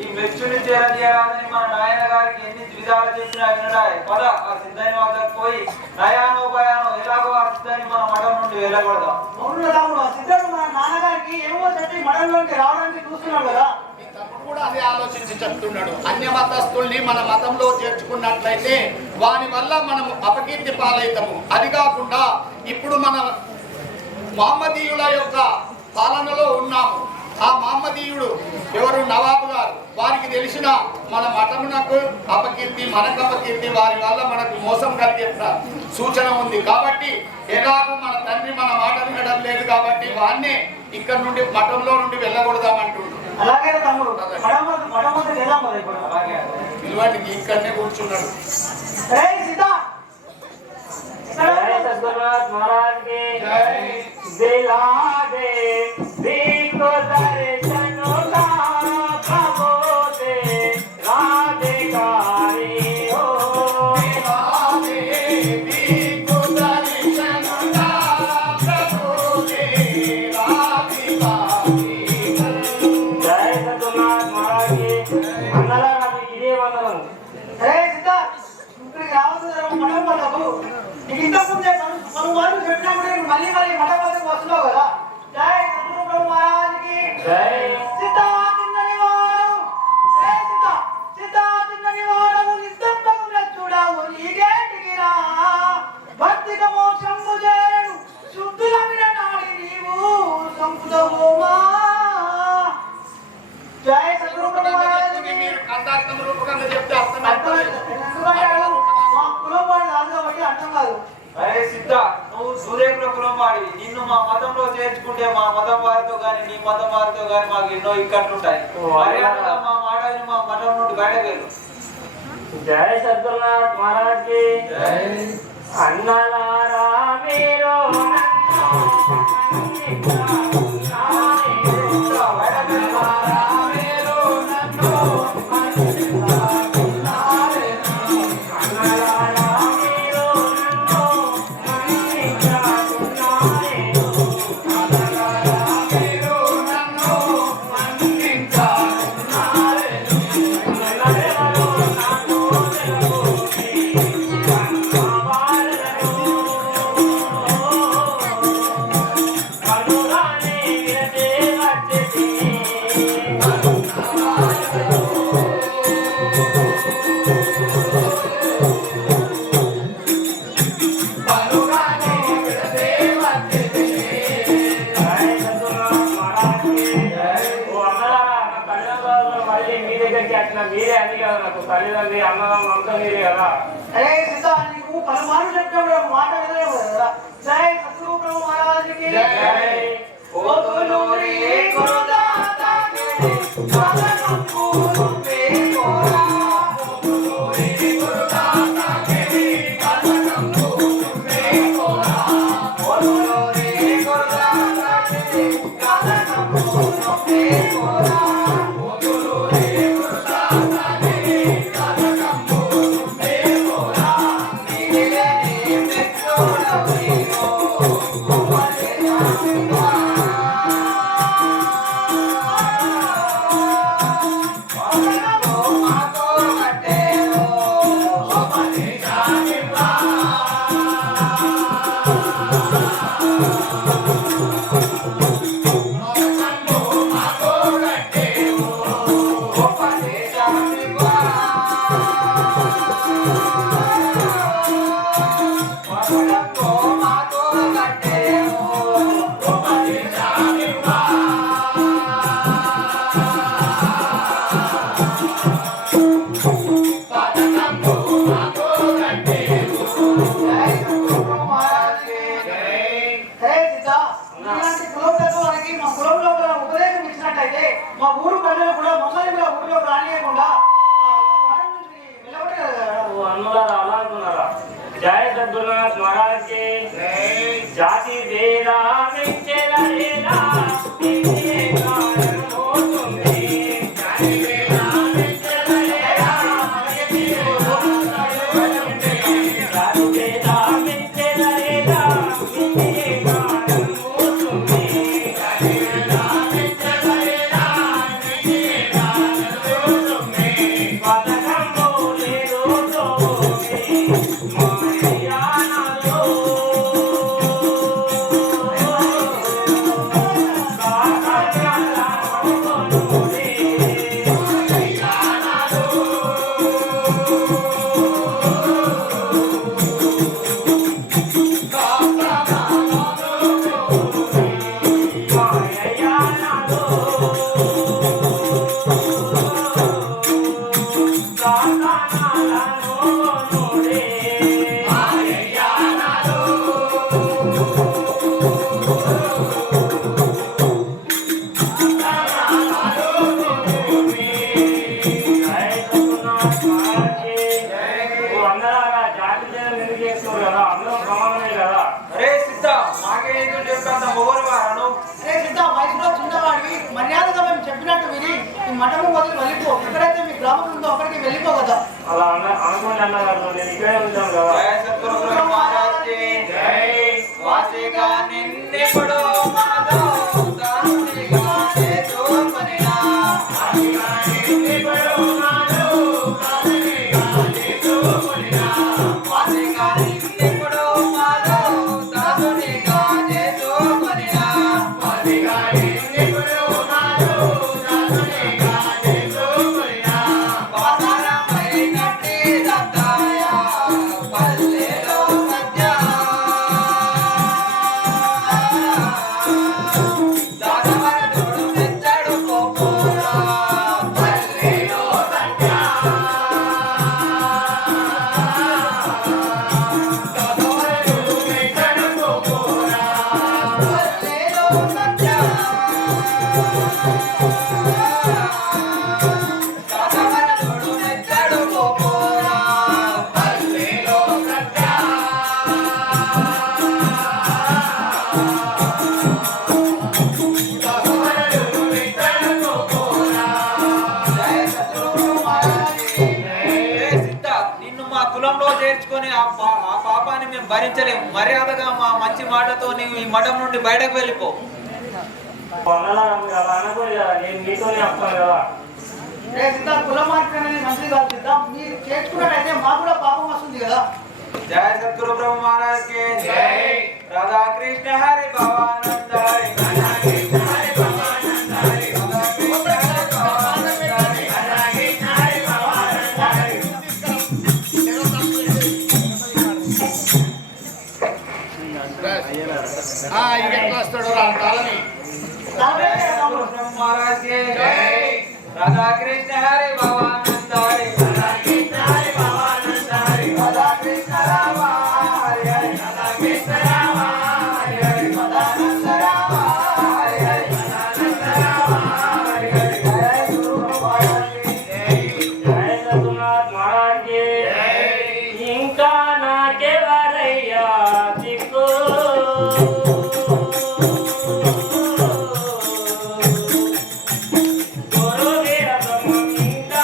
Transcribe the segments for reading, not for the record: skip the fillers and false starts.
ఈ మెచ్చుని చేరదీయరాదని మన నాయన గారికి ఎన్ని విధాలు చెప్పినా వినడాయి పద ఆ సిద్ధాన్ని వద్దకు పోయి నయానోపయానో ఎలాగో ఆ సిద్ధాన్ని మన మఠం నుండి వెళ్ళకూడదాం. అవును రాముడు, ఆ సిద్ధుడు మన నాన్నగారికి ఏమో చెప్పి మఠంలోకి రావడానికి చూస్తున్నాడు కదా. మీ తమ్ముడు కూడా అదే ఆలోచించి చెప్తున్నాడు. అన్య మతస్థుల్ని మన మతంలో చేర్చుకున్నట్లయితే వాని వల్ల మనం అపకీర్తి పాలవుతాము. అది కాకుండా ఇప్పుడు మన మహమ్మదీయుల యొక్క పాలనలో ఉన్నాము. ఆ మహమ్మదీయుడు ఎవరు నవాబు గారు, వారికి తెలిసిన మన మఠమునకు అపకీర్తి, మనకు అపకీర్తి, వారి వల్ల మనకు మోసం కలిగే సూచన ఉంది. కాబట్టి ఎలాగూ మన తండ్రి మన మాట వినడం లేదు కాబట్టి వాన్నే ఇక్కడ నుండి మఠంలో నుండి వెళ్ళకూడదామంటుండ్రు. అలాగే తమ్ముడు పిల్లవాడికి ఇక్కడనే కూర్చున్నాడు. మళ్ళీ మళ్ళీ మఠం వద్దకు వస్తున్నావు కదా. జై సద్గురు మహారాజ్కి జై. సీతా తిన్నని వాడవు, జై సీతా. సీతా తిన్నని వాడవు, నిద్దత్తము చూడవు నీగేటికి రా. భక్తిక మోక్షము చేరు శుద్ధుల నాడి నీవు సంపుదవోమా. జై సద్గురు మహారాజ్కి. మీరు కందార్థం రూపకంగా చెప్తే అర్థం అవుతుంది. మా కులం వాడు కాదు కాబట్టి అర్థం కాదు. అరే సిద్ధ, నువ్వు సూర్యకుల కులం వాడివి. నిన్ను మా మతంలో చేర్చుకుంటే మా మతం వారితో గాని నీ మతం వారితో గాని మాకు ఎన్నో ఇక్కట్లుంటాయి. మర్యాదగా మా మాటని మా మతం నుండి బయటకెళ్ళు. జై సద్గురునాథ్ మహారాజ్ కి జై. అన్నలారా మీరు మీరే అని కదా, నాకు తల్లిదండ్రి అన్నదమ్ములు అంతా మీరే కదా. అరే సీతా, నీకు పలుమార్లు చెప్పినప్పుడు మాట వినలేవు కదా. జై సద్గురు మహారాజ్కి జై. ఓతులూరి గురుదాతాకి సాధనకు పేకోరా. ఓతులూరి గురుదాతాకి సాధనకు పేకోరా. ఓతులూరి గురుదాతాకి సాధనకు పేకోరా. जय सद्गुरुनाथ महाराज के जाति वेदा मिंचेला लेला इन्हीं कारण हो तुम्हें जाति वेदा मिंचेला लेला इन्हीं जाति वेदा मिंचेला लेला इन्हीं कारण हो तुम्हें जाति वेदा मिंचेला लेला इन्हीं कारण हो तुम्हें पदकम बोले दो అరే సిద్ధ మాకే ఏదో చెప్తాను మొగరు వారను అరే సిద్ధ వయసులో చిన్నవాడివి మర్యాదగా మేము చెప్పినట్టు విని ఈ మఠము వదిలి వెళ్ళిపో ఎక్కడైతే మీ గ్రామం ఉందో అక్కడికి వెళ్ళిపో కదా అలా అనుకోండి అన్నగారు నేను ఇక్కడే ఉంటాను కదా జయ సద్గురు బ్రహ్మ మహారాజ్ కి జై వాసిగా నిన్నెప్పుడు మాదో దానిగా చేతో పనినా వాసిగా నిన్నెప్పుడు మాదో దానిగా చేతో పనినా వాసిగా నిన్నెప్పుడు మాదో దానిగా చేతో పనినా వాసిగా నిన్నెప్పుడు మాదో దానిగా చేతో పనినా పాతాళమైనట్టి దత్తాయ పల్లెలో సత్య దాసవరదుడు మెచ్చడు కోపురా పల్లెలో సత్య దాసవరదుడు మెచ్చడు కోపురా పల్లెలో సత్య దాసవరదుడు మెచ్చడు కోపురా పల్లెలో సత్య నిన్ను మా కులంలో చేర్చుకొని ఆ పాపాన్ని మేము భరించలేము. మర్యాదగా మా మంచి మాటతో నీవు ఈ మఠం నుండి బయటకు వెళ్ళిపో. అన్నలాగా మీరు అలా అనుకోండి కదా నేను మీతోనే వస్తాను కదా రే సిద్ధ కుల మార్పు అనేది మంచిది కాదు సిద్ధ మీరు చేర్చుకున్నట్టయితే మాకు కూడా పాపం వస్తుంది కదా జయ సద్గురు బ్రహ్మ మహారాజ్ కి జై రాధా కృష్ణ హరి భవానంద హరి రాధా కృష్ణ హరి భవానంద హరి రాధా కృష్ణ హరి భవానంద హరి రాధా కృష్ణ హరి భవానంద హరి ఇది ఎట్లా వస్తాడు రా తాళని జయ సద్గురు బ్రహ్మ మహారాజ్ కి జై రాధా కృష్ణ హరి భవానంద హరి రాధా కృష్ణ హరి భవానంద హరి రాధా కృష్ణ రామ హరి హరి రాధా కృష్ణ రామ హరి హరి సదానంద రామ హరి హరి సదానంద రామ హరి హరి జయ గురు మహారాజ్ కి జై జయ సద్గురునాథ్ మహారాజ్ కి ఇంకా నాకెవరయ్యా దిక్కు గురు వీర బ్రహ్మ ఇంకా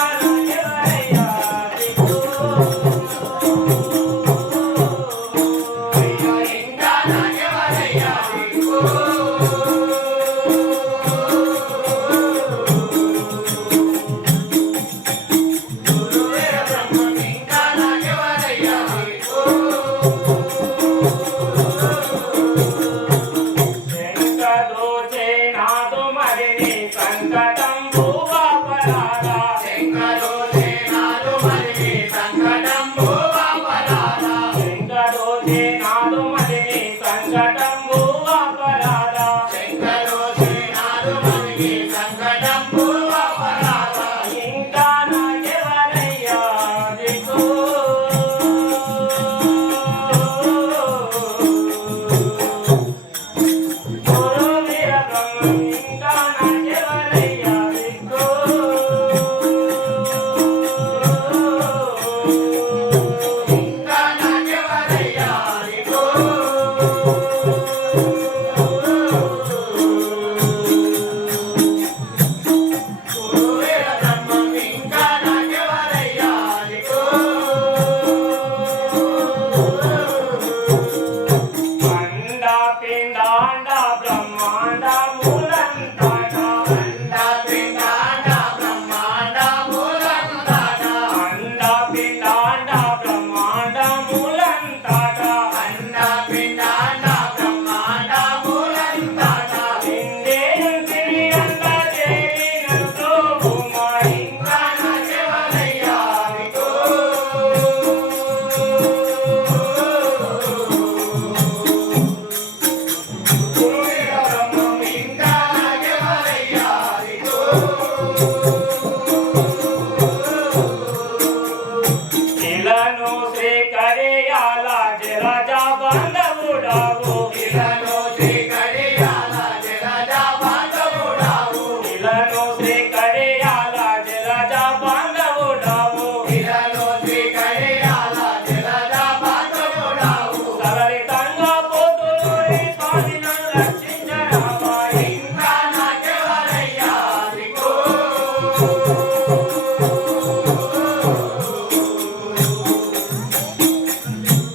ఇలను శ్రీకరియాల జలజ బాంధవుడావు ఇలను శ్రీకరియాల జలజ బాంధవుడావు ఇలను శ్రీకరియాల జలజ బాంధవుడావు ఇలను శ్రీకరియాల జలజ బాంధవుడావు సరళితంగా పోతులూరి స్వామిను రక్షించరామా ఇంకా నాకెవరయ్యా దిక్కు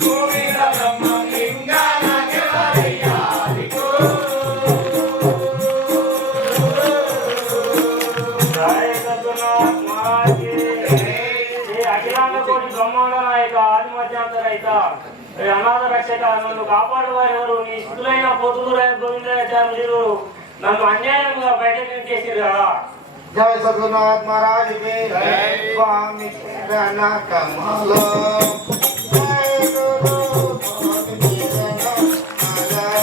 భూమిల బ్రహ్మం ఇంకా నాకెవరయ్యా దిక్కు జయ సద్గురునాథ్ మహారాజ్ కి శ్రీ అఖిలాండ కోటి బ్రహ్మాండ నాయక ఆది మధ్యాంతర రహిత శ్రీ అనాథ రక్షక నన్ను కాపాడువారెవరు నీ స్థులైన పోతులూరాయ గోవిందాచార్యులు నన్ను అన్యాయంగా బయటకు చేసిరు కదా జయ సద్గురునాథ్ మహారాజ్ కి జై. స్వామి శరణ కమలో జయ గురు స్వామి శరణ కమలో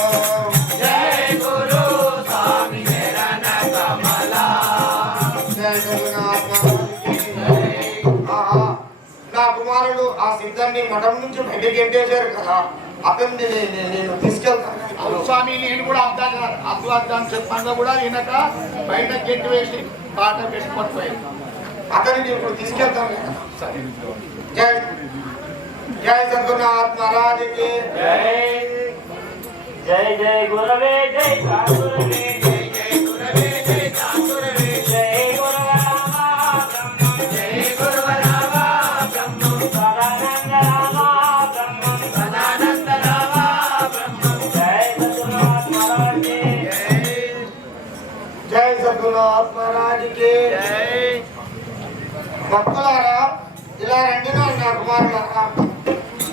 జయ గురు స్వామి శరణ కమలా జయ సద్గురునాథ్ మహారాజ్ కి ఆహా, నా కుమారుడు ఆ సిద్ధాన్ని మఠం నుంచి బయటికి ఎంటేశారు కదా అతన్ని నేను తీసుకెళ్తాను అవును స్వామి నేను కూడా అద్దాన్ని చెప్పంగా కూడా ఈయనక బయట గెట్టి వేసి పాట పెట్టుకొని పోయాను అతన్ని ఇప్పుడు తీసుకెళ్తాను కదా. జై జయ సద్గురునాథ్ మహారాజ్ కి జై జై జై గురవే జై సాగురవే జై జై గురవే జై సాంగురవే జై గురవరామ బ్రహ్మం జై గురువరామ బ్రహ్మం సదానంద రామ బ్రహ్మం సదానంద రామ బ్రహ్మం జై సద్గురునాథ్ మహారాజ్ కి జై సద్గురునాథ్ మహారాజ్ కి జై భక్తులారా ఇలా రండి నా కుమారులారా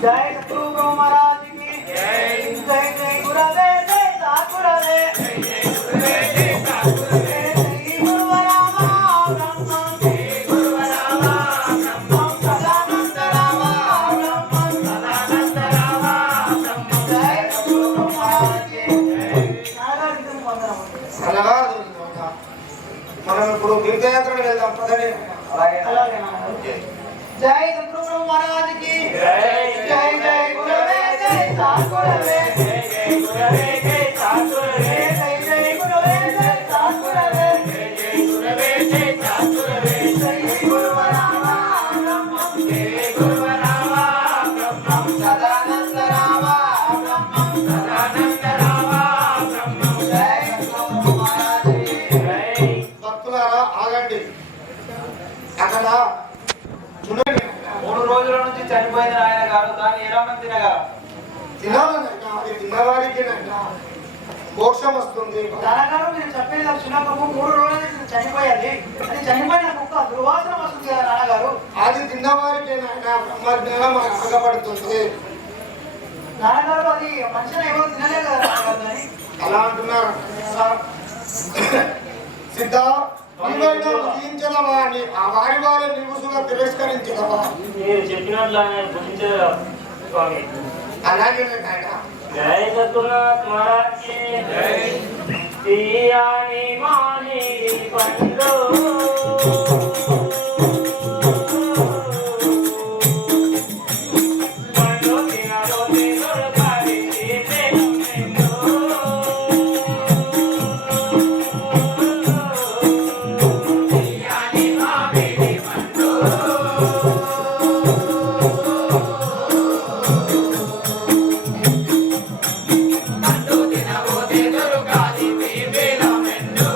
జై సద్గురు మహారాజ్ కి జై జై జై గురవే జై సాకురవే జై గురవే జై సాంగురవే జై గురువరామ బ్రహ్మం జై గురువరామ బ్రహ్మం సదానంద రామ బ్రహ్మం సదానంద రామ బ్రహ్మం జై సద్గురు మహారాజ్ కి నారాయణ వందనం అలాగా మనం ఇప్పుడు తీర్థయాత్రకు వెళ్దాం పదండి అలాగే నారాయణ. జై సద్గురు మహారాజ్ కి జై జై జై గురవే జై సాకురవే జై జై గురవే జై సాగురవే జై జై గురవే జై సాకురవే జై జై గురవే జై సాగురవే జై గురువరామ బ్రహ్మం జై గురువరామ బ్రహ్మం సదానంద రామ బ్రహ్మం సదానంద రామ బ్రహ్మం జై సద్గురు మహారాజ్ కి జై భక్తులారా ఆగండి అక్కడ చూడండి 3 రోజుల నుంచి చనిపోయిన ఆయన గారు దాన్ని ఎలా మంది తినగలరు తినాలనైనా అది తిన్నవారికి మోక్షం వస్తుంది నాన్నగారు మీరు చెప్పేది చిన్నప్పుడు 3 రోజుల నుంచి చనిపోయేది అది చనిపోయిన కుక్క దుర్వాసన వస్తుంది కదా నాన్నగారు అది తిన్నవారికి బ్రహ్మజ్ఞానం ఆగపడుతుంది నాన్నగారు అది మనిషిని ఎవరు తినలేదు కదా నాన్నగారు అని అలా అంటున్నారు సిద్ధ నీవైనా భుజించదవా ఆ వారి వారి నిలుసుగా తిరస్కరించదవా మీరు చెప్పినట్లు ఆయన భుజించారు స్వామి అలాగే నాయన జై సద్గురునాథ్ మహారాజ్ కి జై తీయాని మాని పండు పండు తినలో తినరు కాడి తీపెను యాని మామిడి పండు పండు తినబోతే దొరకాలి వేవేల మెండు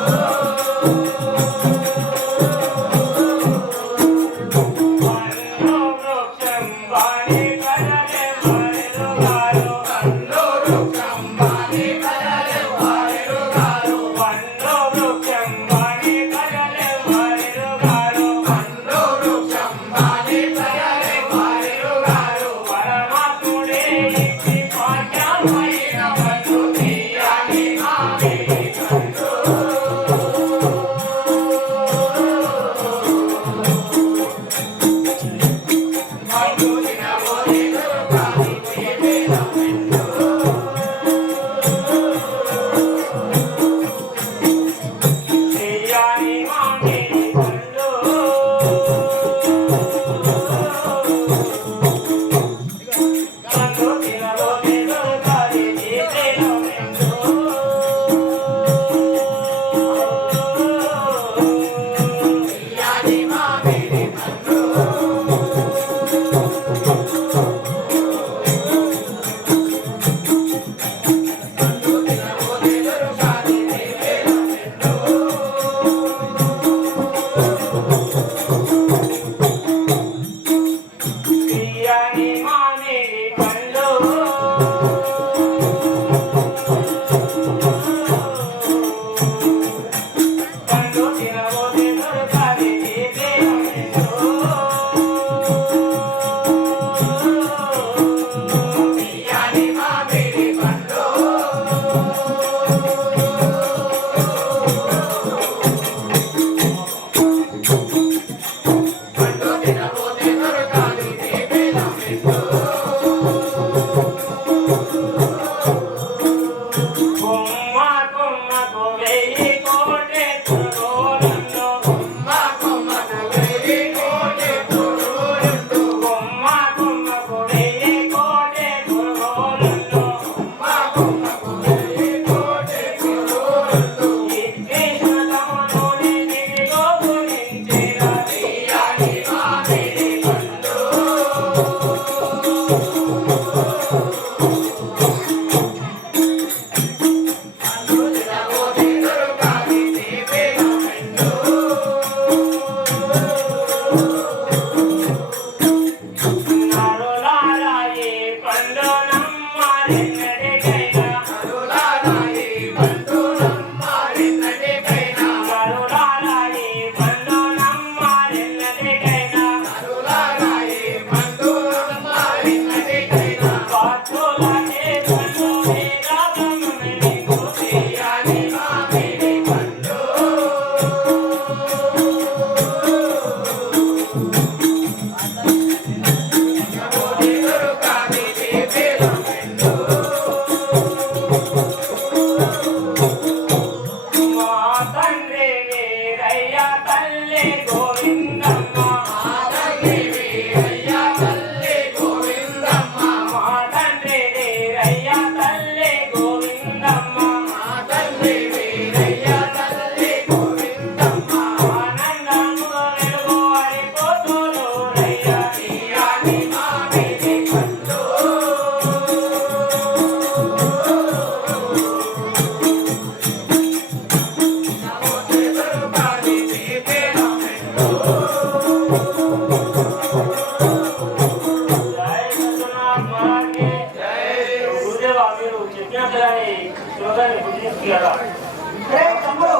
అరే తమ్ముడు,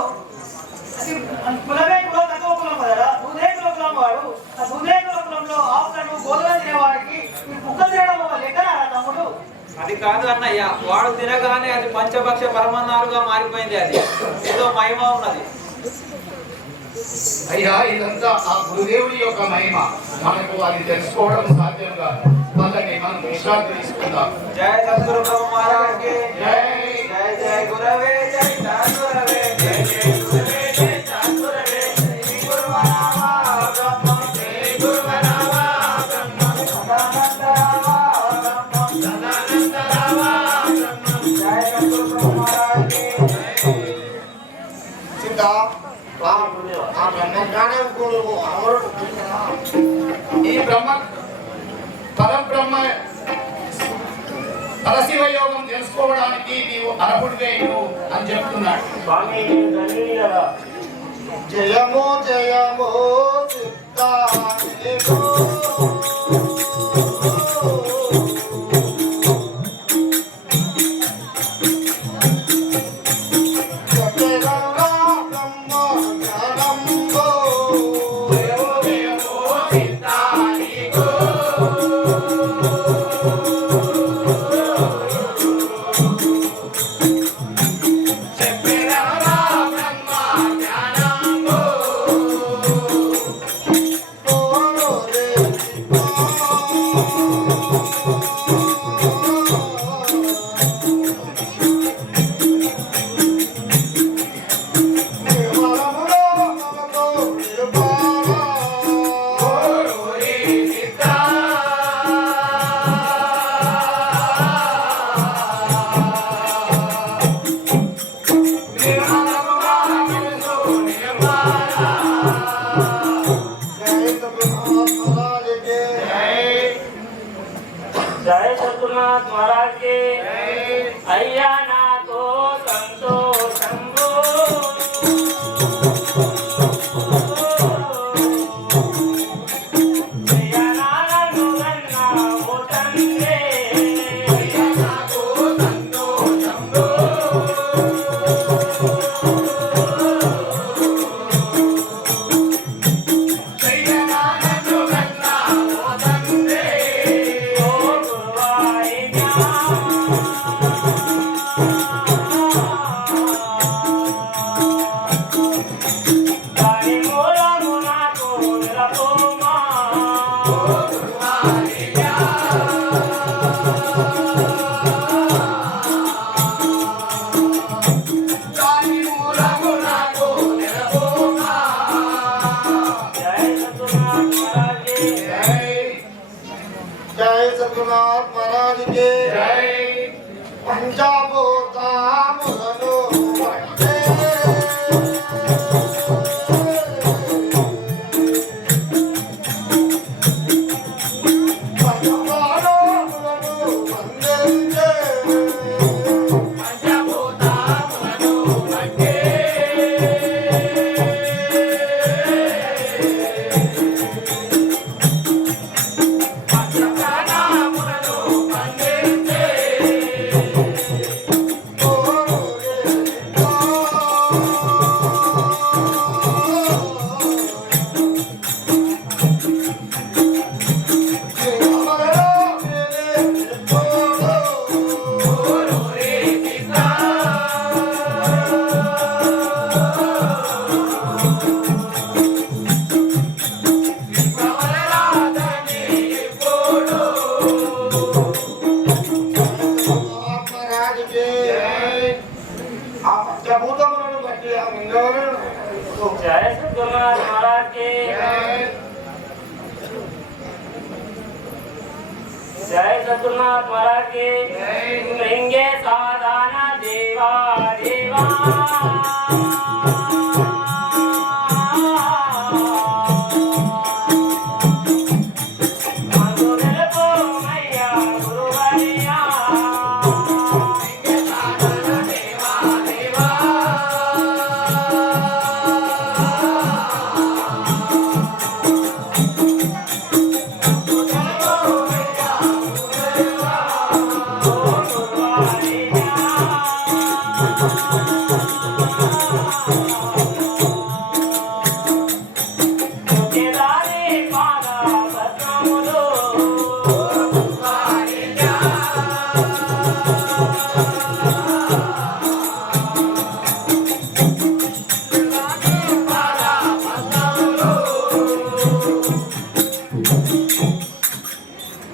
అది కులమే కులం తక్కువ కులం కదరా, భూదేకుల కులం వాడు. ఆ భూదేకుల కులంలో ఆవులను గోధుమలు తినేవాడికి ఈ కుక్కలు తినడం ఒక లెక్కనా తమ్ముడు? అది కాదు అన్నయ్య, వాడు తినగానే అది పంచభక్ష పరమాన్నాలుగా మారిపోయింది. అది ఏదో మహిమ ఉన్నది. అయ్యా ఇదంతా ఆ గురుదేవుడి యొక్క మహిమ. మనకు అది తెలుసుకోవడం సాధ్యం కాదు. వాళ్ళని మనం విశ్రాంతి తీసుకుందాం. జయ సద్గురు బ్రహ్మ మహారాజ్ కి జై. జయ జయ గురవే జై సద్గురవే జయ జయ గురవే జై సద్గురవే శ్రీ గురువరామ బ్రహ్మ శ్రీ గురువరామ బ్రహ్మ సదానంద రామ బ్రహ్మ సదానంద రామ బ్రహ్మ. జయ సద్గురు బ్రహ్మ మహారాజ్ కి జై. సీతా ఈ బ్రహ్మ పరబ్రహ్మ పరశివ యోగం తెలుసుకోవడానికి నీవు అర్హుడివే అని చెప్తున్నాడు. స్వామి ధన్యుని కదా. జయమో జయమో సిద్ధా जय सद्गुरुनाथ महाराज के अय्या नाथो संतोषंगो अय्या नानो गन्ना मोटंगे अय्या नाथो संतोषंगो जय सद्गुरुनाथ महाराज के जय। पंचाभूतामुలను వందే పంచభూతాములను వందే పంచభూతాములను వందే పంచప్రాణములను వందే పంచభూతములను బట్టి ఆ మంగళవారం जय सद्गुरुनाथ महाराज के जय सद्गुरुनाथ महाराज के मृंगे साधाना देवा देवा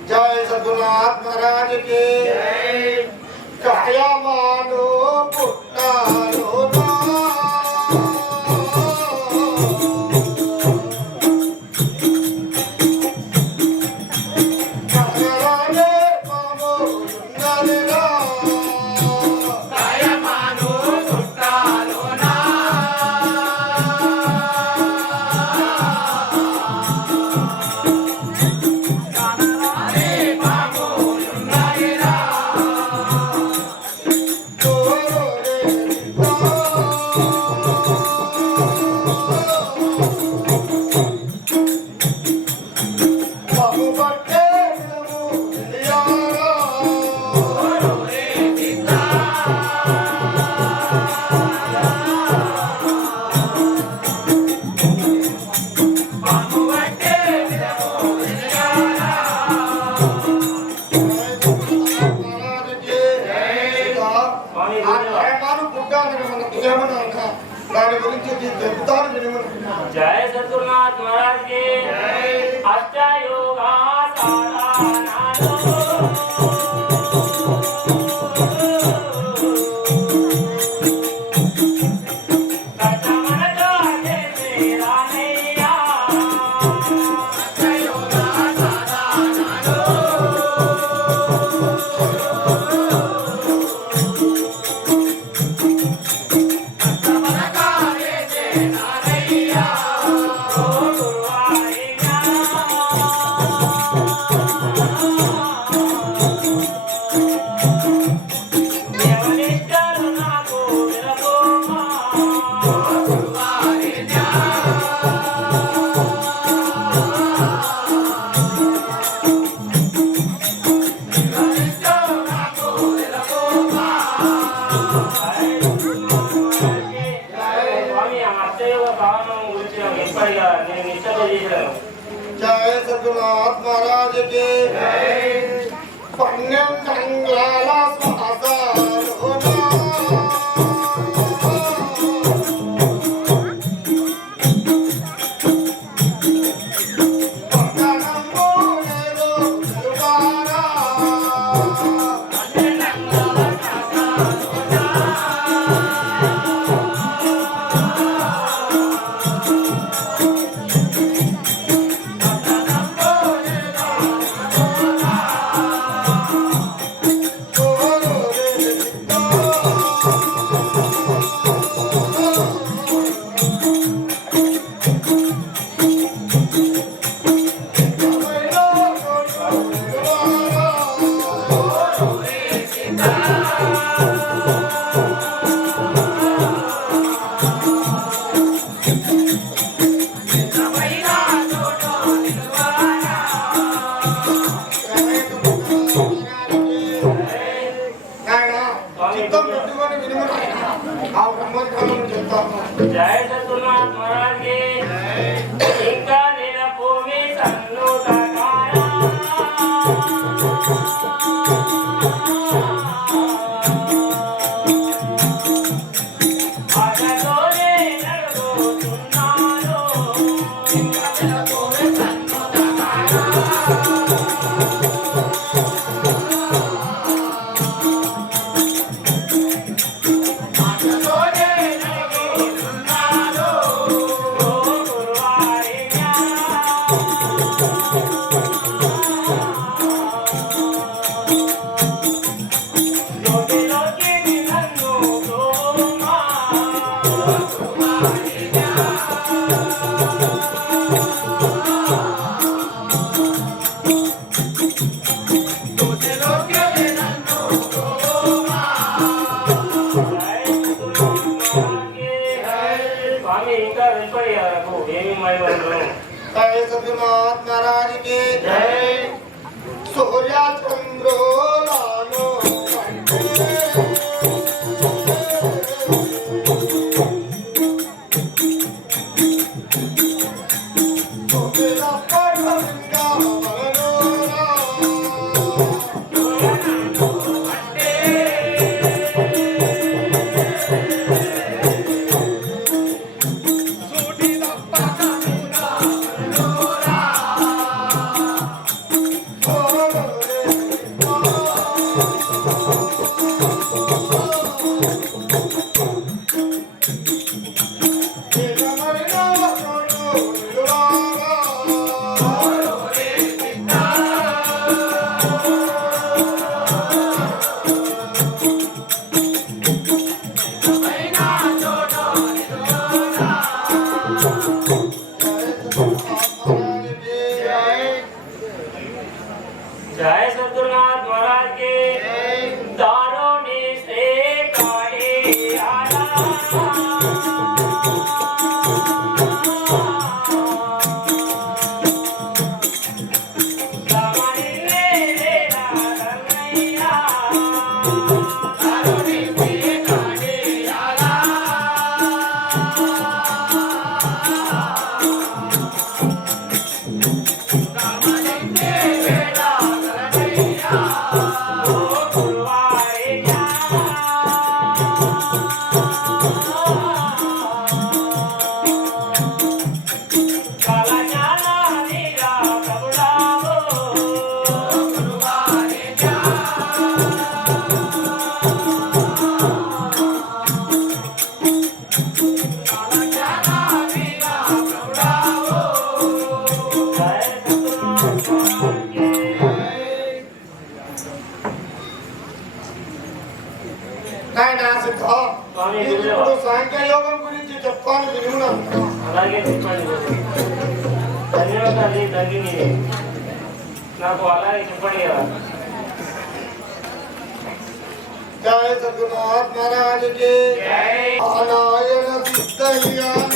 जय सद्गुरुनाथ महाराज के कायमानो पुट्टालो దాని గురించి చెప్తాను వినమని जय सद्गुरुनाथ महाराज के अष्टयोगा साधनालो जय सद्गुरुनाथ महाराज के पुण्यम कंगलाला जय सद्गुरुनाथ महाराज के इंका निरभूमि सन्नुतकारा నాయన సిద్ధ ఇప్పుడు సాంఖ్య యోగం గురించి చెప్తాను వినున్నాను. అలాగే చెప్పండి గురువు. ధన్యవాదాలు తండ్రిని నాకు అలాగే చెప్పండి కదా. జయ సద్గురునాథ్ మహారాజ్ కి జై. నారాయణ సిద్ధయ్యాన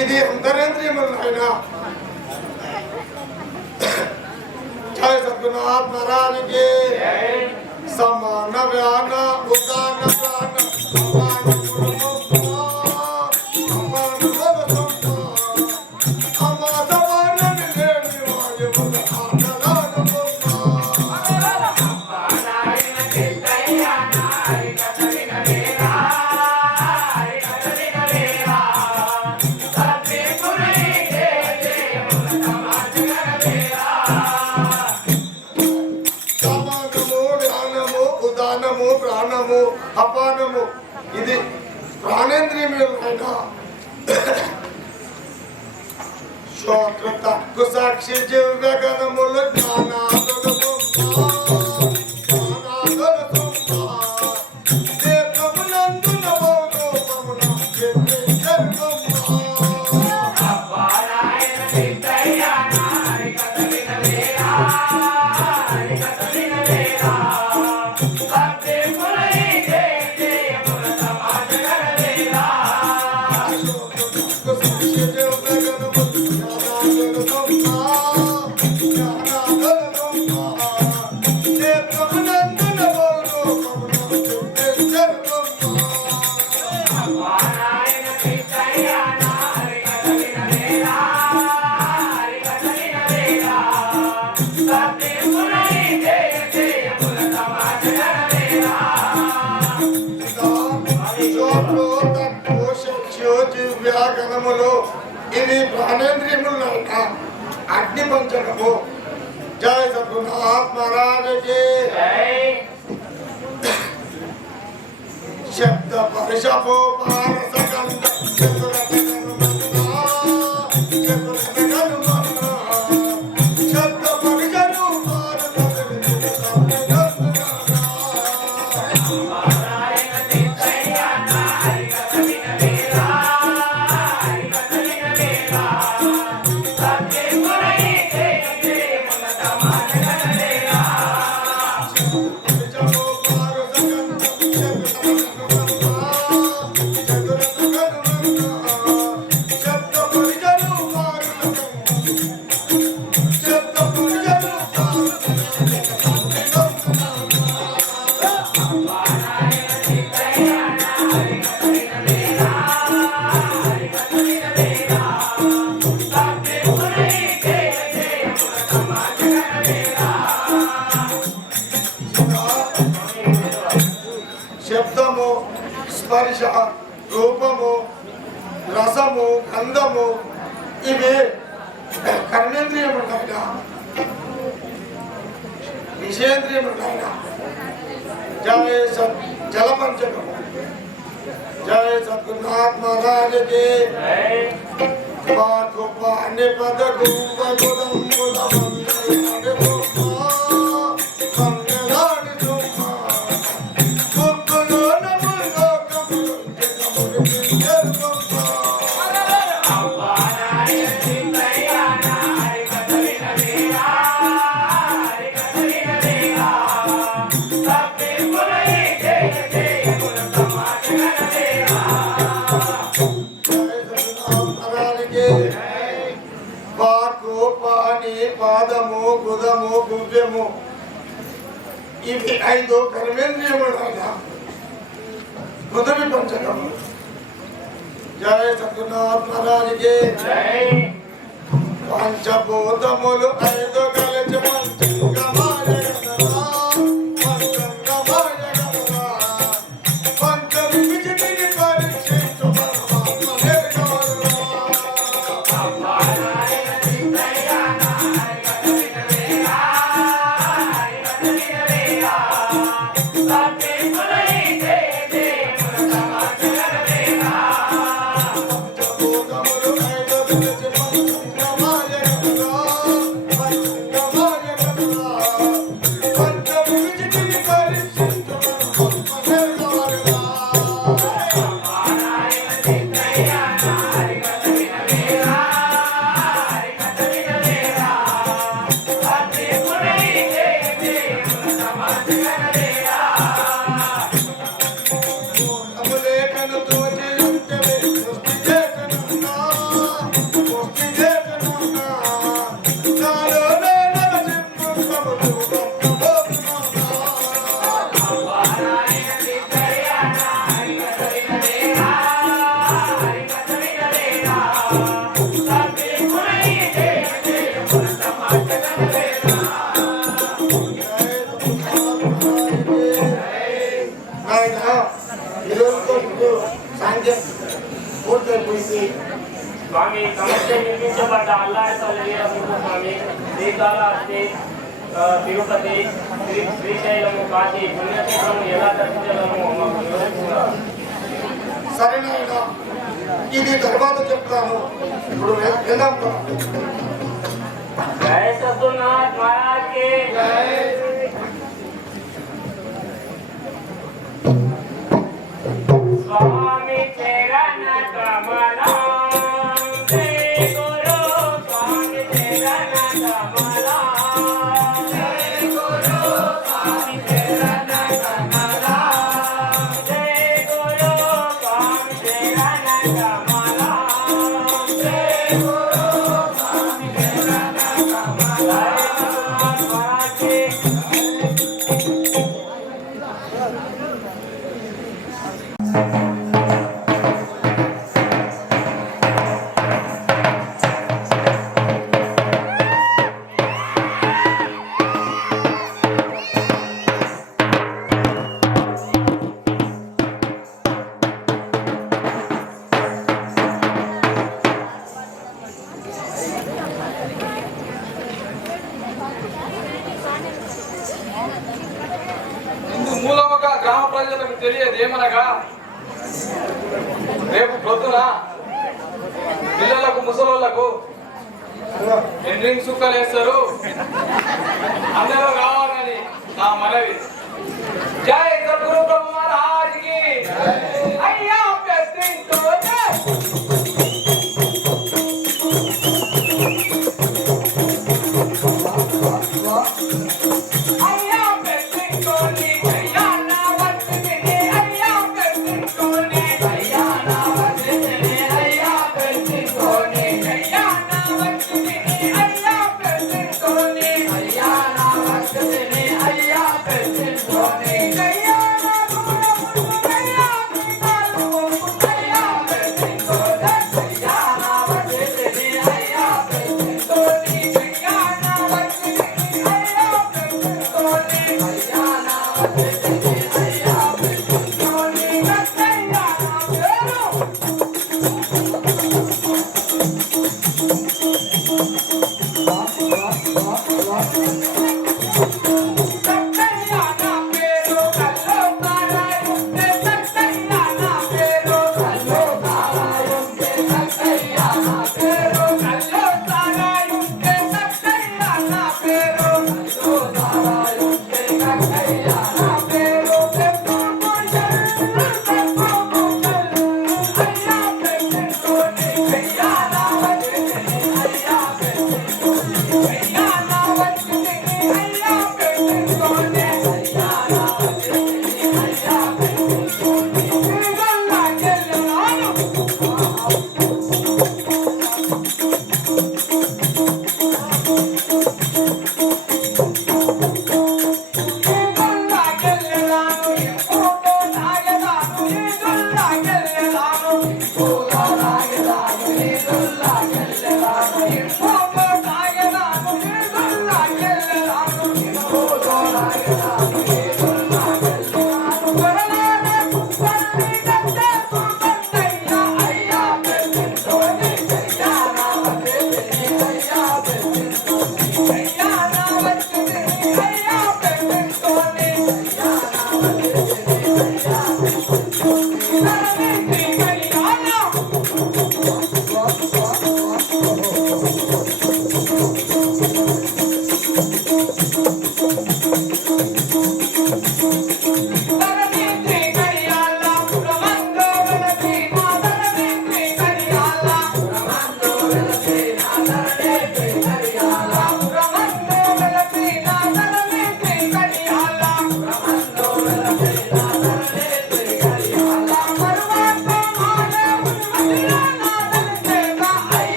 ఇది అంతరేంద్రియములు అయినా జయ సద్గురునాథ్ మహారాజ్ కి సమాన వ్యాన ఉదాన ప్రాణ సమాన ప్రాణము అపానము ఇది ప్రాణేంద్రియములైన శ్రోత్ర తక్కు సాక్షి జివ్యగణములు జ్ఞానాదులు వ్యాగణములు ఇవి ప్రాణేంద్రియములు అగ్ని పంచకము. జయ సద్గురునాథ్ మహారాజ్ కి శబ్ద పరిశపో పారస గంధ శబ్ద పరిశను శబ్దము స్పర్శ రూపము రసము గంధము ఇవి కర్మేంద్రియములైన విషేంద్రియములైన జలపంచకము जय सतनाथ महाराज की बात को पाने पद गुरुम పాదము గుదము గువ్యము ఇవి 5 కర్మేంద్రియములు మొదటి పంచకము జయ సత్యనాథ్ మహారాజుకి పంచభూతములు 5 కలిసి పంచంగమాయ పంచవిచితిని పరీక్షించు స్వామి సమస్య నిర్మించబడ్డ అల్లాహ్ స్వామి శ్రీకాళహస్తి తిరుపతి శ్రీశైలము కాశీ పుణ్యక్షేత్రము ఎలా దర్శించగలము సరేనా ఇది తర్వాత చెప్తాను ఇప్పుడు వెళ్దాం జయ సద్గురునాథ్ మహారాజ్ కి స్వామి చరణ కమలా మూలముగా గ్రామ ప్రజలకు తెలియదు ఏమనగా రేపు పొద్దున పిల్లలకు ముసలోళ్లకు ఎండ్రింగ్ సుక్కలు వేస్తారు అందరూ కావాలని నా మనవి. జై సద్గురు బ్రహ్మ మహారాజ్కి అయ్యా పెద్దింటో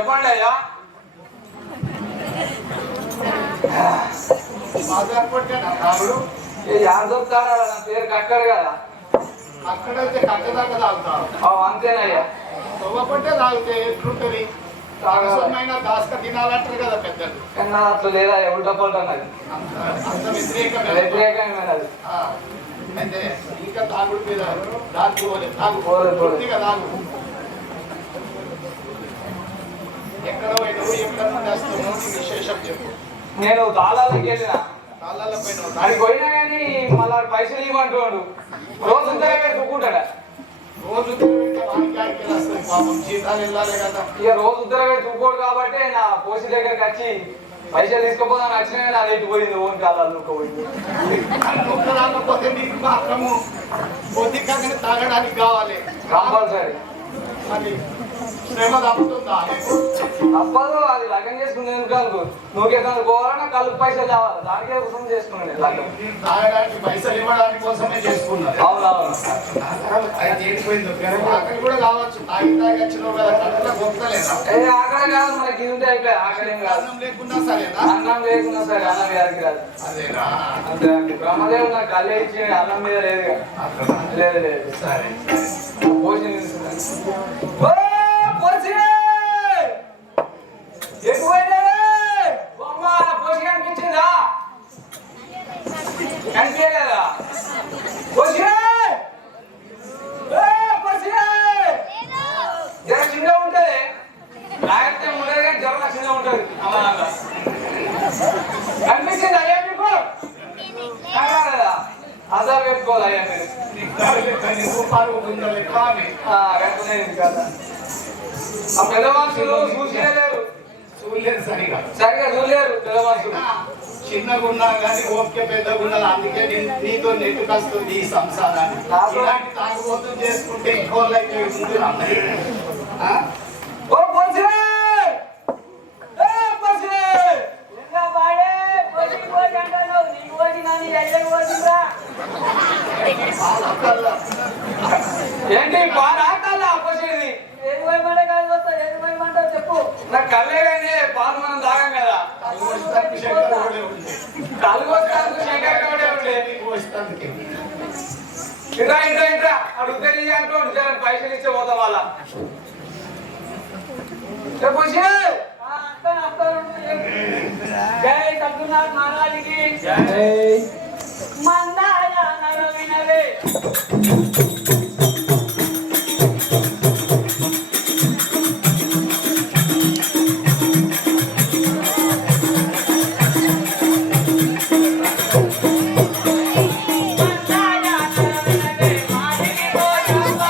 చెప్పండి అయ్యా. బాజార్ కొట్టేనా రాముడు? యాడ దొరుకుతాడా నా పేరు కట్టాడు కదా. అక్కడైతే కట్టదాకా తాగుతావు. అంతేనయ్యా. తొవ్వకొట్టే తాగితే ఎట్లుంటది? అవసరమైన దాస్క తినాలంటారు కదా పెద్దలు. కన్నా అట్లా లేదా ఉల్టా పొల్టా అది అంత వ్యతిరేకమైనది. అయితే ఇంకా తాగుడు మీద దాచుకోలేదు. తాగు పోలేదు. పూర్తిగా తాగు. ఎక్కడ పోయినావు, ఎక్కడ నుండి వస్తున్నావు, నీ విశేషం చెప్పు. నేను తాళాలకి వెళ్ళిన తాళ్ళలో పోయినావు. అది పోయినా కానీ మళ్ళీ పైసలు ఇవ్వమంటాడు. రోజు ఉద్దరగా రోజు తిరిగితే వానికి ఆడికి వస్తుంది పాపం. జీతాలు వెళ్ళాలి కదా. ఇక రోజు ఉద్దరగా చూకోడు కాబట్టి నా పోసి దగ్గరికి వచ్చి పైసలు తీసుకుపోదాని వచ్చినా కానీ అది ఎటు పోయింది. ఓన్ కాలాలు పోయింది. ఒక్క రాకపోతే నీకు మాత్రము పొద్దుగానే తాగడానికి కావాలి. కంపల్సరీ అది శ్రమ తప్పుతుందా? తప్పదు. అది లగ్గం చేసుకునే ఎందుకు నువ్వు పోవాలన్నా కళ్ళు పైసలు కావాలి. దానికే కోసం చేసుకున్నాను లగ్గం. తాగడానికి పైసలు ఇవ్వడానికి కోసమే చేసుకున్నారు. అవునవును. అది ఏడిపోయింది. ఆకలి కూడా కావచ్చు. తాగి వచ్చినావు కదా, కడుపులో గొప్పలేదా? ఆకలి కాదు మనకి. ఇది ఉంటే అయిపోయి ఆకలి ఏం కాదు. అన్నం లేకున్నా సరేనా? అన్నం లేకున్నా సరే అన్నం గారికి రాదు. అదేనా? అంతే అండి. బ్రహ్మదేవుడు నాకు కళ్ళు ఇచ్చి అన్నం మీద లేదు. లేదు లేదు. సరే భోజనం కనిపించిందా? కనిపించలేదా? జర చిన్నగా ఉంటది. నాయకత్వం ఉండదు కానీ జ్వరం చిన్నగా ఉంటది. అమ్మానంగా కనిపించింది అయ్యా మీకు? కదా అదాలు పెట్టుకోవాలి అయ్యా మీరు. రూపాయలు గుండెలు కానీ కదా ఆ పెద్ద మనుషులు చూసేయలేరు. చూడలేదు సరిగా. సరిగా చూడలేరు పెద్ద మనుషులు. చిన్నగా ఉన్నా కానీ ఓకే పెద్దగా ఉన్నది. అందుకే నీతో నెట్టుకొస్తుంది ఈ సంసారాన్ని. ఇలాంటి తాగుబోతులు చేసుకుంటే ఇంకోళ్ళు అయితే ఉంది అన్నది. ఓ పోసిరే! ఏ పోసిరే! ఇంకా వాడే పోసి పోసి అంటావు. నీకు పోసి నాని ఎల్లకి పోసిందా? ఏంటి పాలు పోసేది? ఏది పోయమంటే కాదు వస్తా. ఏది పోయమంటావు చెప్పు. నాకు కళ్ళే కానీ పాలు మనం తాగం కదా. కళ్ళు వస్తాను శంకర్ గౌడే ఉండే. ఇంట్రా ఇంట్రా ఇంట్రా అడుగుతే అంటూ పైసలు ఇచ్చే పోతాం వాళ్ళ. జై సద్గురునాథ్ మహారాజుకి మందాయ నరవినవే. పోషవ్వ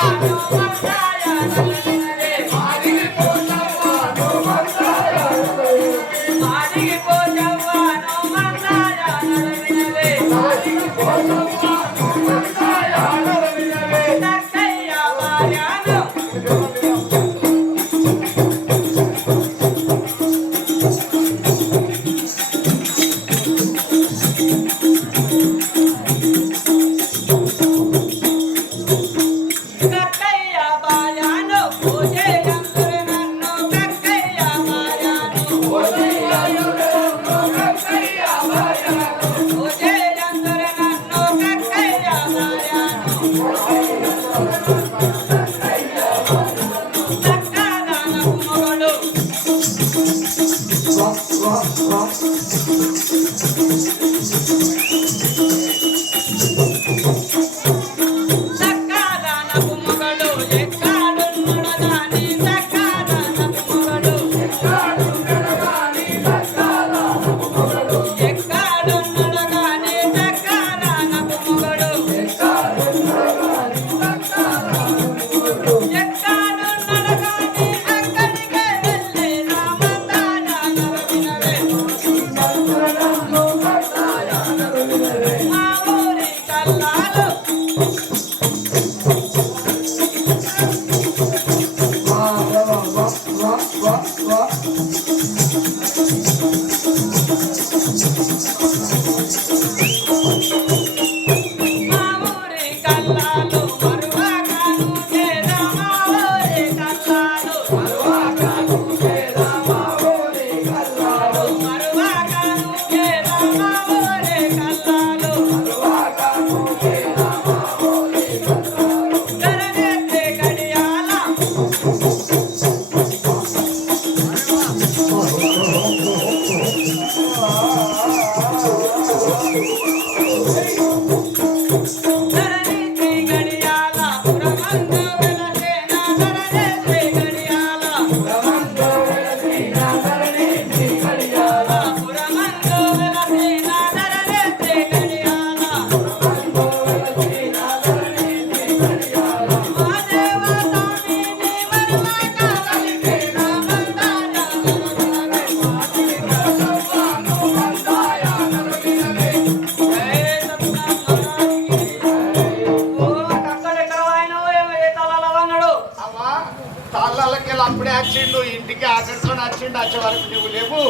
వచ్చే వరకు నువ్వు లేవు.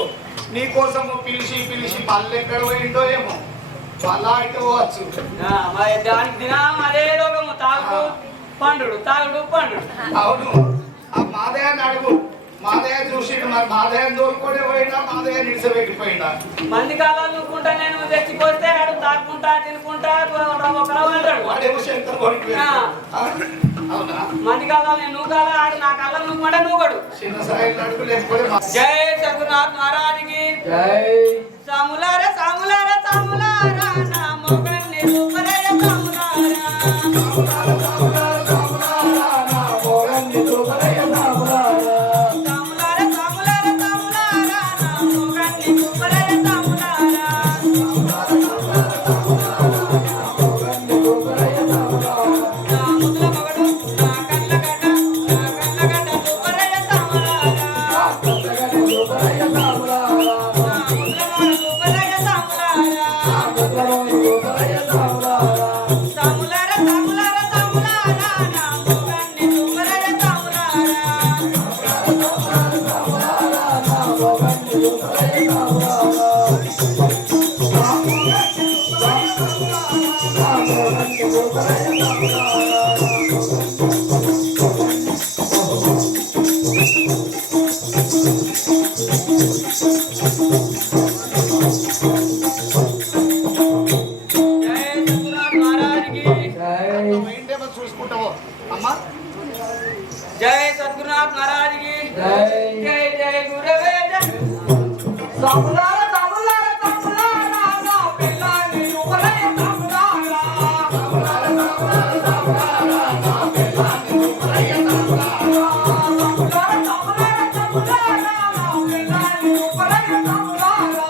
నీ కోసము పిలిచి పిలిచి మళ్ళీ ఎక్కడ పోయిందో ఏమో, మళ్ళా అయితే పోవచ్చు. మరి దానికి దినం అదే రోగము, తాగుడు పండుడు, తాగుడు పండుడు. అవును, ఆ మాదయాన్ని అడుగు. మాదయ్య చూసి మరి మాదయ్యని దోలుకొని పోయినా, మాదయ్య నిడిసబెట్టిపోయినా. మంది కాలాలు నువ్వుకుంటా, నేను తెచ్చిపోతే ఆడు తాకుంటా తినుకుంటా ఒకరు అంటాడు. వాడేమో శంకర్ కొడుకు. అవునా? మంది కాలాలు నేను నువ్వు కాదా, ఆడు నా కళ్ళ నువ్వు నూగడు. చిన్న సాయిలు అడుగు లేకపోతే జై సగునాథ్ మహారాజుకి జై. సాములార సాములార సాములారా నా మొగన్ని రూపరయ సాములారా. చూసుకుంటావో అమ్మా. జై సద్గురునాథ్ మహారాజ్ కి జై. జై జై గురవే జై. సాములార సాములార సాములారా నా పిల్లాని రూపరయ సాములారా. సాములార సాములార సాములారా నా పిల్లాని రూపరయ సాములారా. సాములార సాములార సాములారా నా పిల్లాని రూపరయ సాములారా.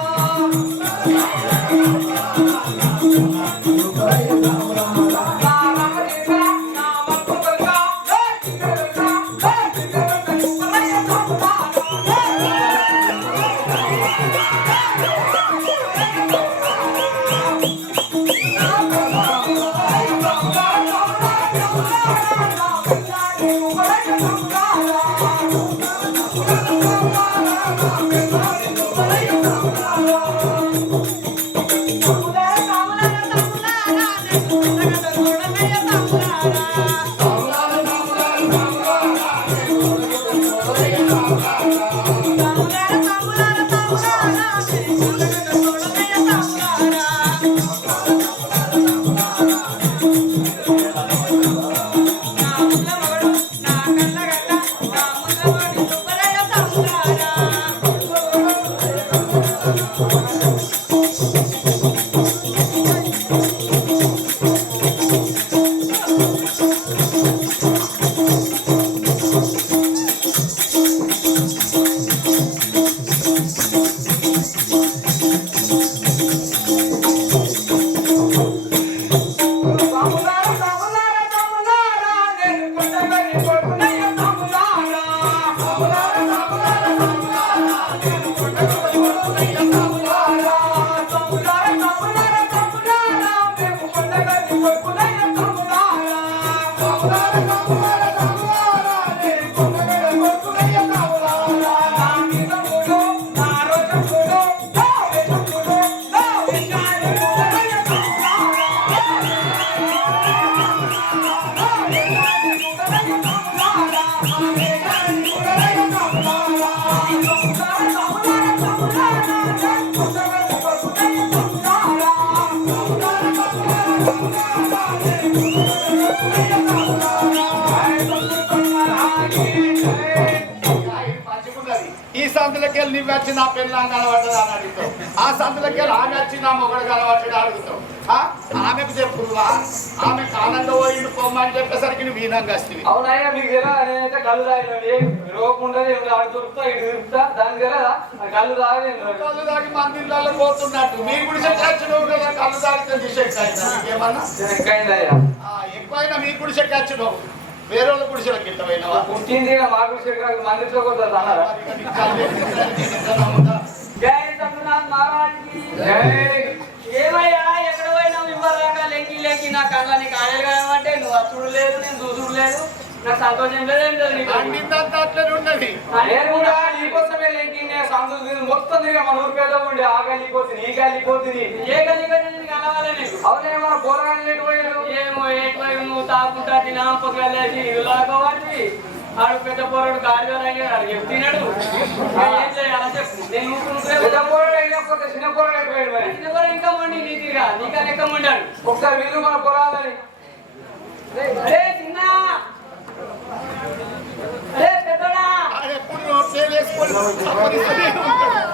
ఈ సందులకి వెళ్ళి నువ్వు వచ్చి నా పిల్లలు కలవట్టదు అని అడుగుతావు. ఆ సందులకి వెళ్ళి ఆమె వచ్చి నా మొగడు కలవట్టడు అడుగుతావు. ఆమెకు చెప్పువా, ఆమె కాలంలో పోయిండు పొమ్మని చెప్పేసరికి నువ్వు వీనంగా వస్తుంది. అవునాయన మీకు తెలియదా, నేనైతే కళ్ళు తాగిన రోగకుండా దొరుకుతా ఇటు తిరుగుతా, దానికి తెలియదా కళ్ళు తాగి కళ్ళు తాగి మందిరాల్లో పోతున్నట్టు మీ గుడిసె వచ్చినావు కదా, కళ్ళు తాగితే దిశ ఏమన్నా ఎక్కువైనా మీ గుడిసె వచ్చినావు, వేరే వాళ్ళ గుడిసెలకు గిట్ట పోయినావా? పుట్టింది మా గుడిసె మందిలో కూడా అన్నారా? జై సత్యనాథ్ మహారాజ్కి జై. ఏమయ్యా ఎక్కడ పోయినావు ఇవ్వలేక లెంకి లెంకి నా కళ్ళని కాయలు కాయమంటే నువ్వు అచ్చుడు లేదు, నేను చూసుడు లేదు. నాకు సంతోషం లేదేం లేదు నీకు. అన్నిందంతా అట్లనే ఉన్నది. నేను కూడా నీకోసమే లెంకింగ్ సంతోషం మొత్తం తిరిగి మన ఊరు పేద ఉండి ఆ గల్లి పోతుంది ఈ గల్లి పోతుంది ఏ గల్లి కలవాలి నీకు అవునే మన పోరగాళ్ళు ఎటుపోయారు ఏమో ఎటుపోయి నువ్వు తాకుంటా తినా పొద్దులేసి ఇలాగోవాటి ఆడు పెద్ద పోరాడు గాడి అయినాడు చెప్తున్నాడు ఏం చేయాలి చెప్పు నేను పెద్ద పోరాడు అయినప్పుడు చిన్న పోరాడు అయిపోయాడు మరి చిన్న పోరాడు ఇంకా మండి నీతిగా నీకన్నా ఎక్కువ మండాడు ఒకసారి వీళ్ళు మన పొరాలని అరే చిన్న అరే పెద్దోడా ఎప్పుడు నోట్లే వేసుకొని సంపాదిస్తూనే ఉంటాడు.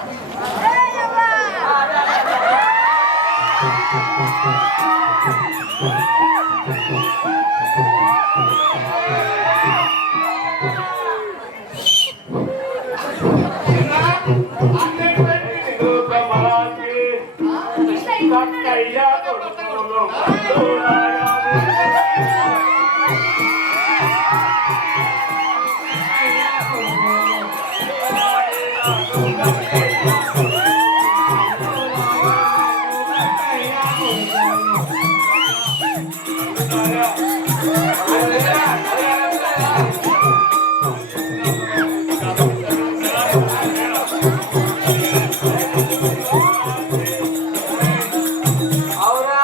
అవునా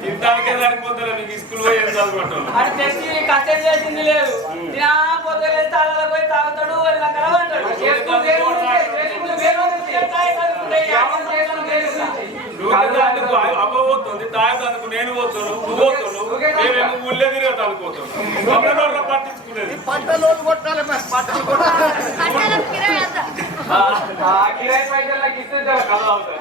తింటానికే సరిపోతారు మీకు స్కూల్ పోయి ఏం చదువుకుంటాం అది తెచ్చి కష్టం చేసింది లేదు తినా పొద్దులే తాళాలకు పోయి తాగుతాడు ఇలా కలవంటాడు అమ్మ పోతుంది తాగేందుకు నేను పోతాను నువ్వు పోతాను మేమేమో ఊళ్ళో తిరిగి తాగుపోతాను పట్టించుకునేది పంటలు కొట్టాలి పంటలు కొట్టాలి కిరాయి పైసలు నాకు ఇస్తే కళ అవుతాయి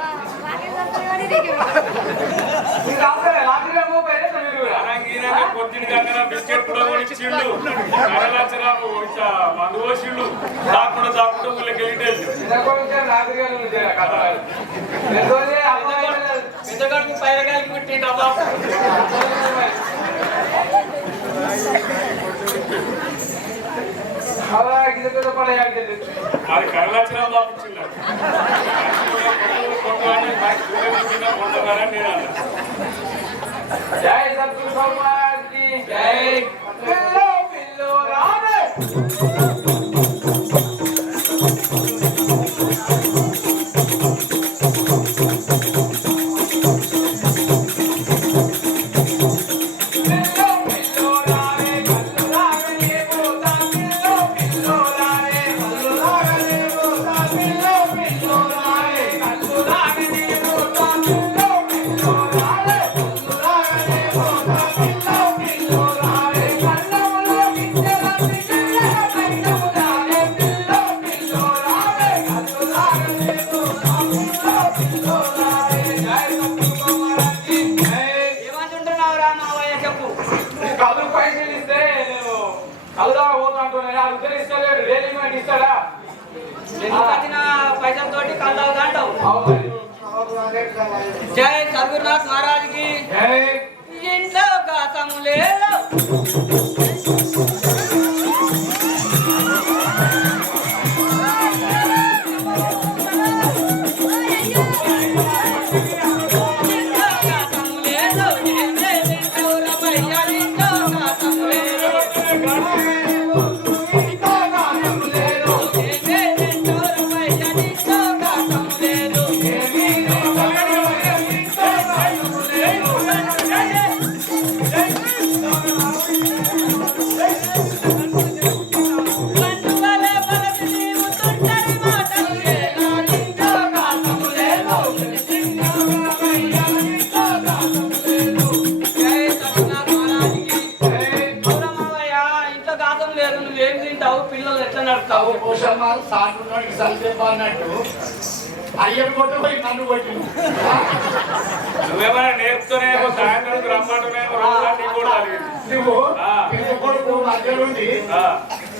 పొద్దున దగ్గర బిస్కెట్ కూడా కొనిచ్చిండు కరలచ్చరాము ఇంకా మందు పోసిండు దాకుండా దాకుండా ఊళ్ళకి వెళ్ళి పెద్దగాడికి పైరగాలికి పుట్టి డబ్బా అది కరలచ్చరాము పంపించిండు జై సద్గురు భగవాన్ కి జై పిల్లో పిల్లో రామే పైసలతోటి కళ్ళు అంటావు జై సద్గురునాథ్ మహారాజ్ కి ఇంట్లో గాతము లేదు అయ్యను కొట్టు పోయి నన్ను కొట్టి నువ్వేమైనా నేర్పుతానేమో సాయంత్రం రమ్మంటున్నామో రోజు నువ్వు కొడుకు మధ్య నుండి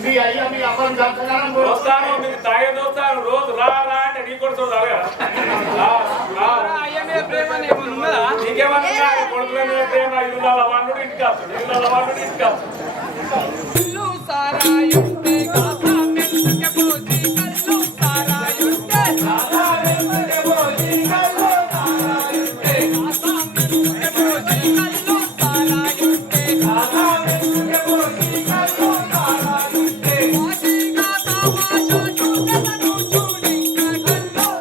మీ అయ్యా మీ అమ్మని చంపగానే దోస్తాను మీకు తాగే దోస్తాను రోజు రా రా అంటే నీ కూడా చూడాలి అయ్య మీద ప్రేమ ఏమన్నా ఉన్నదా? నీకేమన్నా కొడుకుల మీద ప్రేమ ఇల్లు వాడు ఇంటికి వస్తాడు ఇల్లు వాడు ఇంటికి వస్తాడు కల్లు సారాయుంటే కాసా మెంతక పోసి కల్లు సారాయుంటే కాసా మెంతక పోసి కల్లు సారాయుంటే కాసా మెంతక పోసి కల్లు సారాయుంటే కాసా మెంతక పోసి కల్లు సారాయుంటే వాసిగా తమాషా చూడలను చూడి కల్లు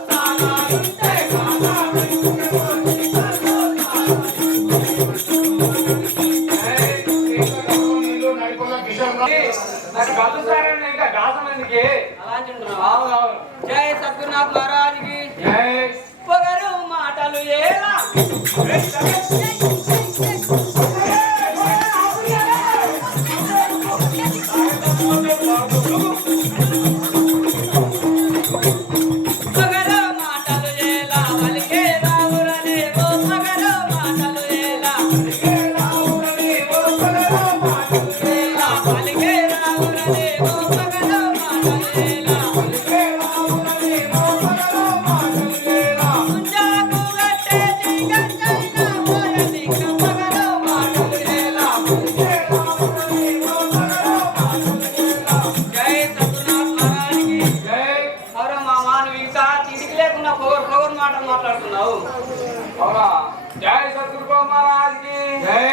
సారాయుంటే కాసా మెంతక పోసి కల్లు నాకు కళ్ళు సారండి ఇంకా గాసం ఎందుకే అవునవును జై సత్యనాథ్ మహారాజ్కి జై పొగరు మాటలు ఏలా పొగరు మాటలు ఏలా వలికే రావురనేవో పొగరు మాటలు ఏలా వలికే రావురనేవో పొగరు మాటలు ఏలా వలికే రావురనేవో పొగరు మాటలు ఏలా వలికే రావురనేవో పొగరు మాటలు ఏలా ముంజాకు గట్టేసి గట్టైన పోరనిక పొగరు మాటలు ఏలా వలికే రావురనేవో పొగరు మాటలు ఏలా జై సత్యనాథ్ మహారాజ్కి జై మరో మా మానవి ఇంకా తిరిగి లేకుండా పొగరు మాటలు మాట్లాడుతున్నావు అవునా జై సద్గురు మహారాజ్కి జై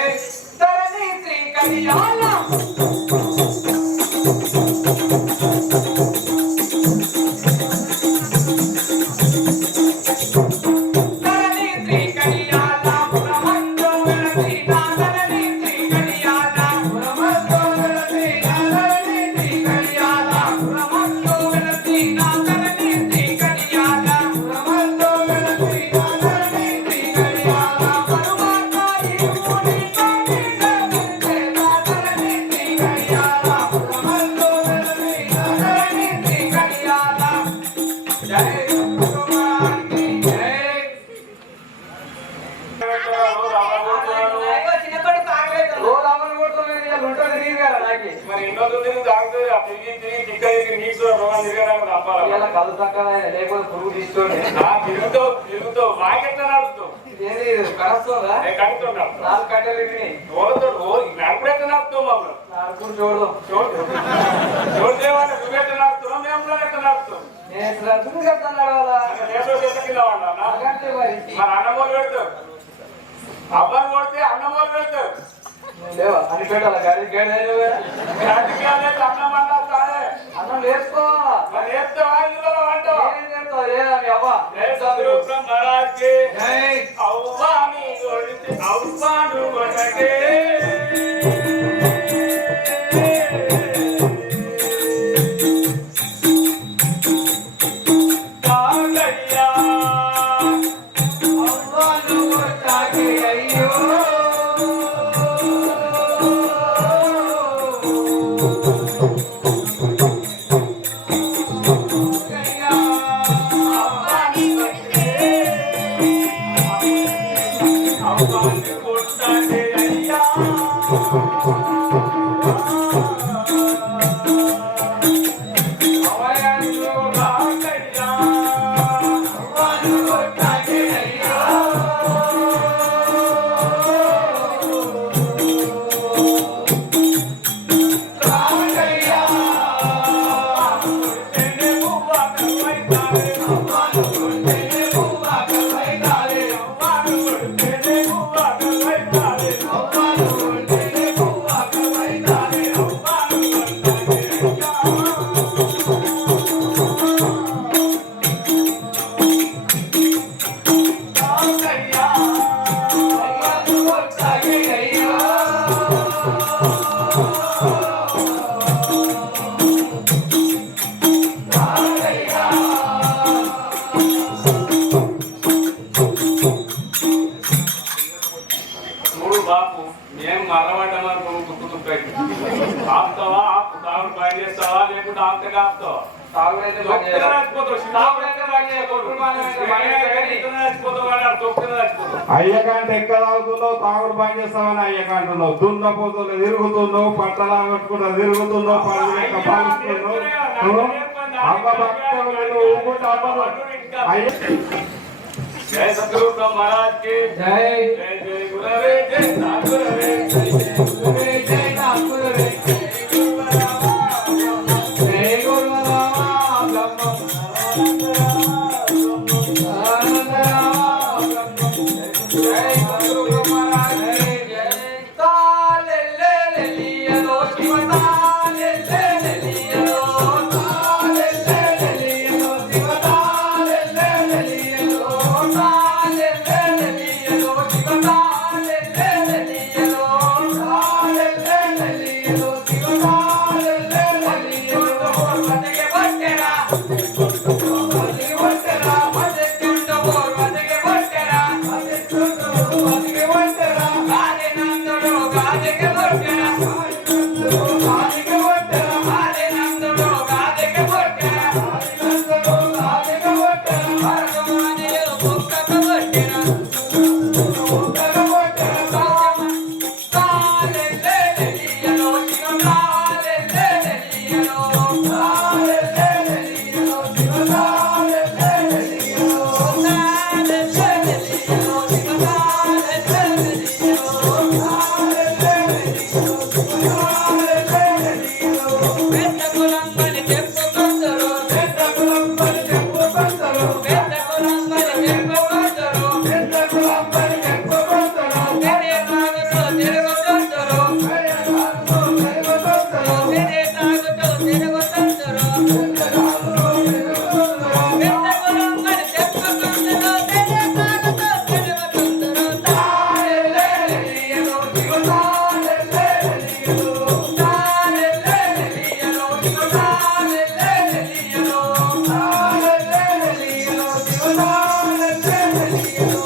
తరణి శ్రీ కళ్యాణ తరణి శ్రీ కళ్యాణ పురమందు వెలసి తరణి శ్రీ కళ్యాణ పురమందు వెలసి తరణి శ్రీ కళ్యాణ పురమందు వెలసి తరణి శ్రీ కళ్యాణ పురమందు వెలసి తరణి శ్రీ కళ్యాణ పరమాత్మని ముని కోటి సమితే తరణి శ్రీ కళ్యాణ పురమందు వెలసి తరణి శ్రీ కళ్యాణ జై సద్గురుమానికి జై మరి ఎన్నో తిరిగి తాగుతుంది ఆ తిరిగి తిరిగి తిక్క తిరిగి నీకు కూడా రోగాలు తిరగడానికి తప్పాలి తిరుగుతావు మాకెట్లా నడుపుతావు కడుతున్నావు నడుపుడెట్లా నడుపుతావు మమ్మల్ని చూడదేమని నువ్వెట్లా నడుపుతున్నావు మేము కూడా ఎట్లా నడుపుతాం కింద వాడినా మరి అన్నమూలు పెడతావు అబ్బాయి కొడితే అన్నమూలు పెడతావు అని పెట్టాలి గడి అన్నం అన్నా అన్నం వేసుకో మరి వేస్తావా ఇందులో అంటావా లేదా మీ అవ్వ జై సద్గురు మహారాజ్కి అవ్వాని కొడితే అవ్వాను కొనకే తాగయ్యా అవ్వను కొట్టాకి అయ్యో అవ్వాని కొట్టాకే అయ్యా బాపు మేము మరవడ్డమని తుప్పు తుప్పై ఆపుతావా తాగుడు పని చేస్తావా లేకుంటే ఆపుతే ఆపుతావా తాగుడైతే రాకపోతావు తాగుడైతే అయ్యకంటే ఎక్కడ అవుతుందో తాగుడు పని చేస్తామని అయ్యకంటున్నావు, దున్నపోతుందో తిరుగుతుందో, పట్టలా కట్టుకుంటా తిరుగుతుందో, పళ్ళు లెక్క పాలిస్తున్నావు, అమ్మ భక్తులు ఊపుకుంటూ అమ్మను అయ్య. జై సద్గురు మహారాజ్ కి జై జై జై గురవే జై గురవే జై గురువే జై గురువే జై గురురామ జై సద్గురు మహారాజ్ జై తాలెల్లెలియలో శివ తాలెల్లెలియలో తాలెల్లెలియలో శివ తాలెల్లెలియలో తాలెల్లెలియలో శివ తాలెల్లెలియలో తాలెల్లెలియలో శివ తాలెల్లెలియలో వదగే బట్టెరా వదగే బట్టెరా వదెట్టుంటో వదగే బట్టెరా వదెట్టుంటో వదగే బట్టెరా గాదే నందడో గాదెగే బట్టెరా గాదెగే బట్టెరా గాదే నందడో గాదెగే బట్టెరా నందడో గాదెగే బట్టెరా హరగమానియో కొక్కక బట్టెరా కొక్కక బట్టెరా తాలెల్లెలియలో శివ తాలెల్లెలియలో తాలెల్లెలియలో శివ తాలెల్లెలియలో తాలెల్లెలియలో శివ తాలెల్లెలియలో తాలెల్లెలియలో శివ తాలెల్లెలియలో పెద్ద కులంబని చెప్పుకొందరు పెద్ద కులంబని చెప్పుకొందరు పెద్ద కులంబని చెప్పుకొందరు పెద్ద కులంబని చెప్పుకొందరు తెరే తాగుతో తిరుగుతుందరు తెరే తాగుతో తిరుగుతుందరు తెరే తాగుతో తిరుగుతుందరు పెద్ద కులంబని చెప్పుకొందరు తెరే తాగుతో తిరుగుతుందరు తాలెల్లెలియలో శివ తాలెల్లెలియలో తాలెల్లెలియలో శివ తాలెల్లెలియలో తాలెల్లెలియలో శివ తాలెల్లెలియలో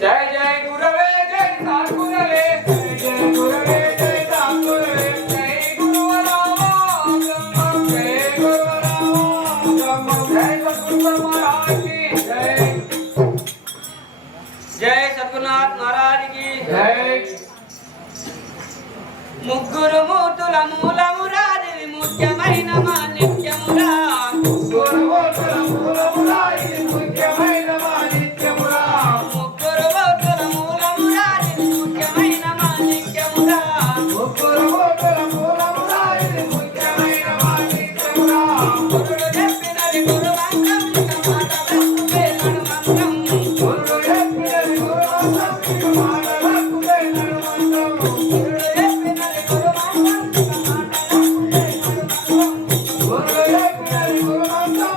జై జై గురవే జై సద్గురవే జై గురవే జై సద్గురవే జై గురువరామ జై గురువరామ జై సద్గురు మహారాజ్ కి జై జై సద్గురునాథ్ మహారాజ్ కి జై ముగ్గురు మూర్తుల మూలమురాది ముఖ్యమైన మాణిక్యమురా గురువోతుల మూలమురా ఇది ముఖ్యమైన మాణిక్యమురా ముగ్గురు మూర్తుల మూలమురాది ముఖ్యమైన మాణిక్యమురా గురువోతుల మూలమురా ఇది ముఖ్యమైన మాణిక్యమురా గురుడు చెప్పినది గురువంగం ఇక మాటలకు వేలడు మంత్రం గురుడు చెప్పినది గురువంగం ఇక మాటలకు వేలడు మంత్రం గురుడు చెప్పినది గురువంగం ఇక మాటలకు వేలడు మంత్రం గురుడు చెప్పినది గురువంగం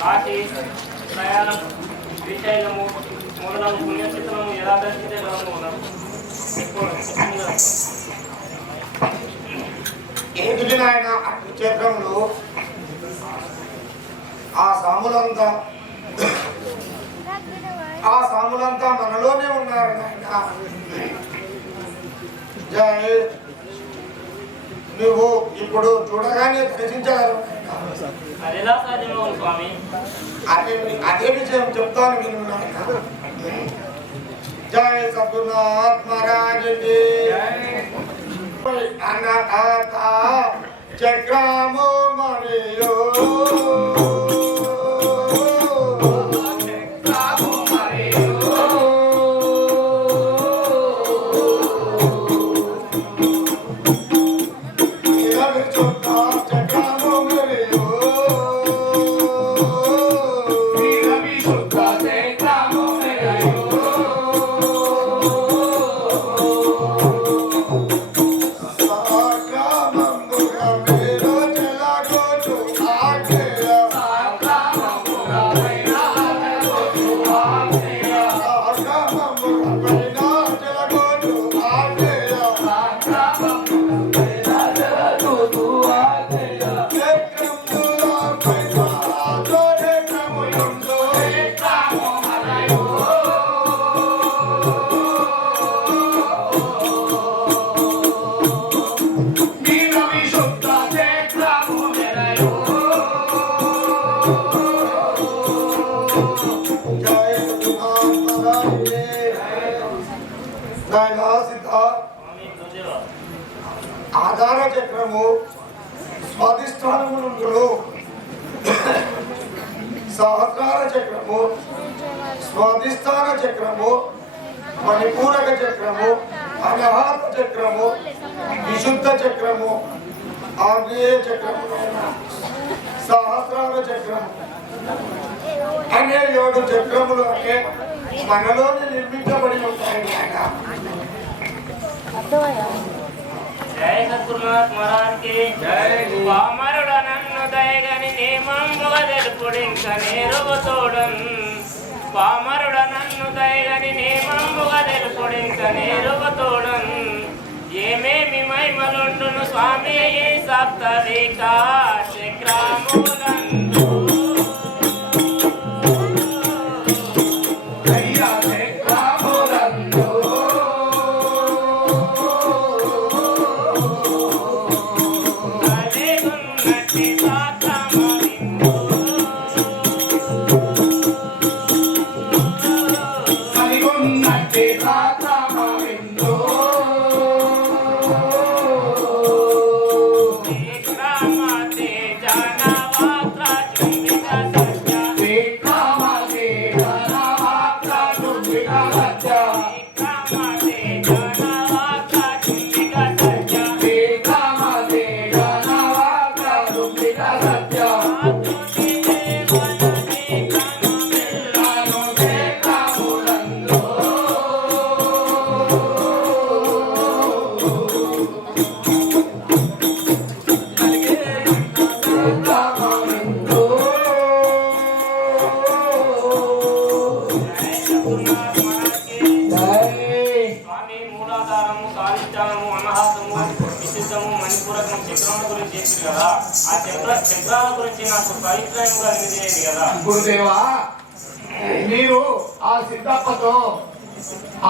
కాశీ ప్రయాణం శ్రీశైలము మొదలగు పుణ్యక్షేత్రము ఎలా దర్శించే ఉన్నాం. ఏంటి నాయన అటు క్షేత్రంలో ఆ సాములంతా మనలోనే ఉన్నారు నాయన. జై నువ్వు ఇప్పుడు చూడగానే దర్శించగలవు. అది ఎలా సాధ్యమవు స్వామి? అదే విషయం చెప్తాను విను నాయన. జై సద్గురునాథ్ మహారాజ్ కి అనాథ చక్రము మరియు ఆధార చక్రము స్వాధిష్టానము నుండి సహస్రార చక్రము స్వాధిష్టాన చక్రము మణిపూరక చక్రము అనాహత చక్రము విశుద్ధ చక్రము ఆగ్నేయ చక్రము సహస్రార చక్రము అనే 7 చక్రములు అంటే మనలోనే నిర్మించబడి ఉంటాయి. జై సద్గురునాథ్ మహారాజ్ కి పామరుడ నన్ను దయగని నేమమ్ముగా తెలుపుడు ఇంకా నేరువతోడన్. పామరుడ నన్ను దయగని నేమమ్ముగా తెలుపుడు ఇంకా నేరువతోడన్. ఏమేమి మహిమలుండును స్వామి సప్తరిక చక్రములందు. గురుదేవా, మీరు ఆ సిద్ధప్పతో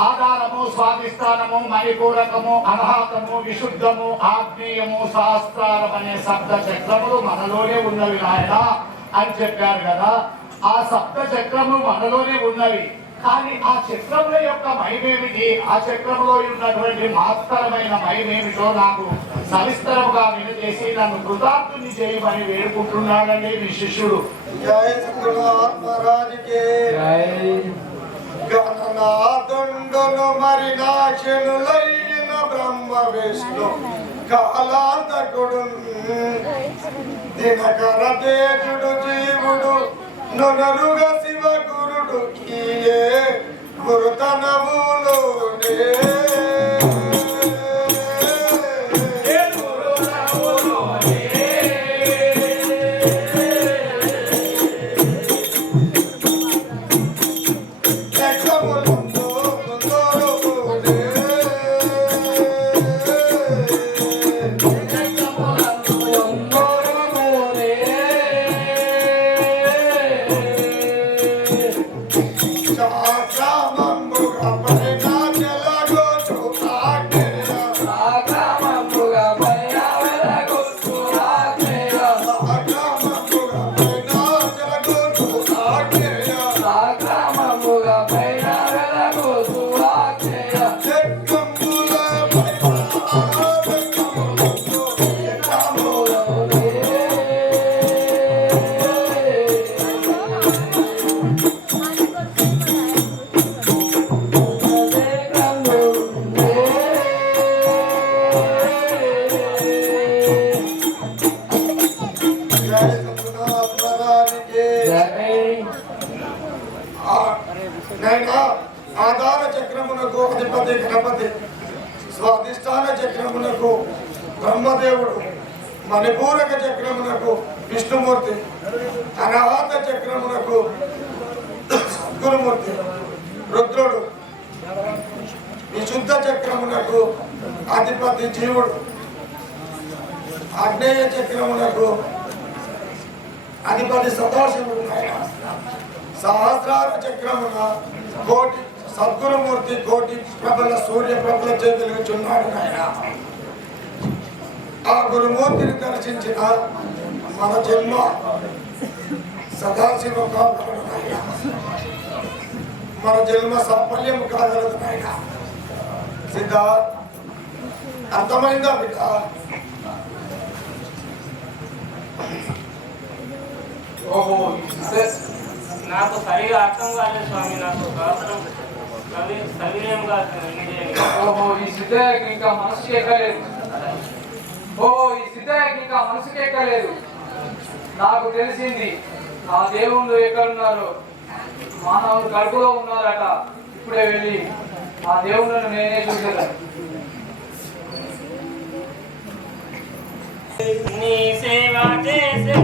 ఆధారము స్వాధిష్టానము మణిపూరకము అనాహతము విశుద్ధము ఆగ్నేయము సహస్రారం అనే సప్త చక్రములు మనలోనే ఉన్నవి నాయన అని చెప్పారు కదా. ఆ సప్త చక్రములు మనలోనే ఉన్నవి. కానీ ఆ చక్రముల యొక్క మహిమేమిటి, ఆ చక్రంలో ఉన్నటువంటి మహత్తరమైన మహిమేమిటో నాకు సవిస్తరముగా వినజేసి నన్ను కృతార్థుని చేయమని వేడుకుంటున్నాడండి మీ శిష్యుడు. జై సద్గురునాథ్ మహారాజ్ కి గణనాథుండును మరి నాశనులైన బ్రహ్మ విష్ణు కాలాంతకుడు దినకర తేజుడు జీవుడు నొనరుగా శివ గురుడు కీయే గురుతనవులోనే అధిష్టాన చక్రమునకు బ్రహ్మదేవుడు, మణిపూరక చక్రమునకు విష్ణుమూర్తి, అనాహత చక్రమునకు సద్గురుమూర్తి రుద్రుడు, విశుద్ధ చక్రమునకు అధిపతి జీవుడు, ఆగ్నేయ చక్రమునకు అధిపతి సదాశివుడు, సహస్రార చక్రమున కోటి సద్గురుమూర్తి కోటి ప్రబల సూర్య ప్రబల వెలుగుచున్నాడు నాయన. ఆ గురుమూర్తిని దర్శించిన మన జన్మ సదాశివ కాగలదు నాయన, మన జన్మ సాఫల్యం కాగలదు నాయన. సిద్ధ అర్థమైందా బిడ్డ? ఓహో నాకు సరిగా అర్థం కాలేదు స్వామి. నాకు సవినయం కాదు. ఓహో ఈ సిద్ధయ్యకి ఇంకా మనసుకి ఎక్కలేదు. ఓహో ఈ సిద్ధయ్యకి ఇంకా మనసుకి ఎక్కలేదు. నాకు తెలిసింది ఆ దేవుళ్ళు ఎక్కడున్నారో. మానవుడు కడుపులో ఉన్నారట. ఇప్పుడే వెళ్ళి ఆ దేవుళ్ళను నేనే చూసేదాన్ని. నీ సేవ చేసే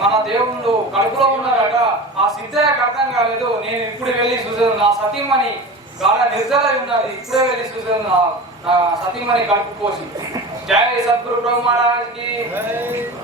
మన దేవుళ్ళు కడుపులో ఉన్నారట. ఆ సిద్ధయ్యకు అర్థం కాలేదు. నేను ఇప్పుడు వెళ్ళి చూసాను. నా సతీమణి గాఢ నిర్జల ఉన్నది. ఇప్పుడే వెళ్ళి చూసాను నా సతీమణి కడుపు పోసి. జై సద్గురు బ్రహ్మరాజ్కి.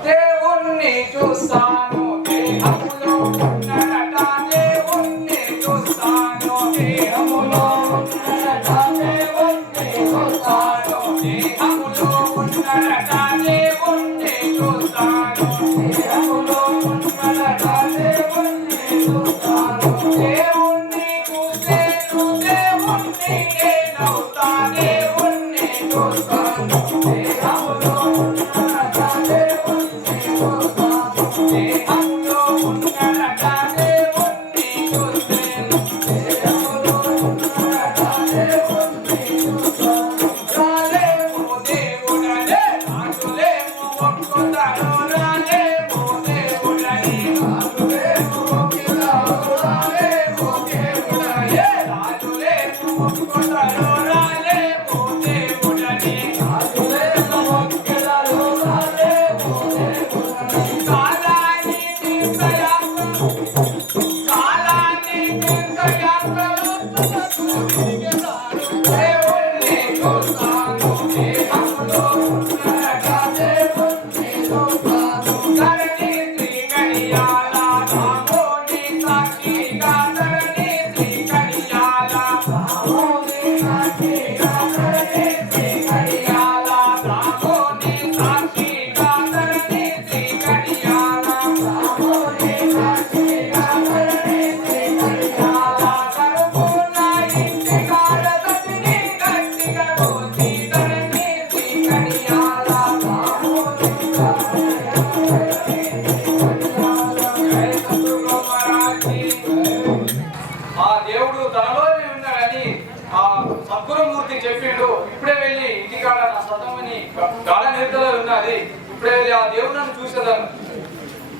దేవుణ్ణి చూస్తాను దేహములో ఉన్నడట, దేవుణ్ణి చూస్తాను దేహములో ఉన్నడట, దేవుణ్ణి చూస్తాను దేహములో ఉన్నడట, దేవుణ్ణి చూస్తాను దేహములో ఉన్నడట, దేవుణ్ణి చూస్తాను. దేవుణ్ణి చూసేను దేవుణ్ణి నేనవుతా, దేవుణ్ణి చూస్తాను దేహములో ఉన్నడట, దేవుణ్ణి చూస్తాను దేహములో ఉన్నడట, దేవుణ్ణి చూసేను దేహములో ఉన్నడట, దేవుణ్ణి చూస్తాను. రాలేము దేవుడనే రాజులేము ఒప్పుతాను, రాలేము దేవుడని రాజులేము ఒప్పుతాను, రాలేము దేవుడని రాజులేము ఒప్పుతాను, రాలేము దేవుడని రాజులేము ఒప్పుతాను, రాలేము దేవుడని. కాలాన్ని తీర్థయాత్రలు కాలాన్ని తీర్థయాత్రలు దేవుణ్ణి చూస్తాను దేహములో ఉన్నడట, దేవుణ్ణి చూస్తాను. ధరణి శ్రీ కడియాల రామోని సాక్షిగా, ధరణి శ్రీ కడియాల రామోని సాక్షిగా, ధరణి శ్రీ కడియాల రామోని సాక్షిగా, ధరణి శ్రీ కడియాల రామోని సాక్షిగా, ధరణి శ్రీ కడియాల. కరుపున ఇంటి కాడదతిని గట్టిగా కోసి, ధరణి శ్రీ కడియాల రామోని ఆ దేవుడు తనలోనే ఉన్నాడని ఆ సద్గురుమూర్తి చెప్పిండు. ఇప్పుడే వెళ్ళి ఇంటికాడ నా సతమని గాఢ నిద్రలో ఉన్నది. ఇప్పుడే వెళ్ళి ఆ దేవుళ్ళను చూసేదాన్ని.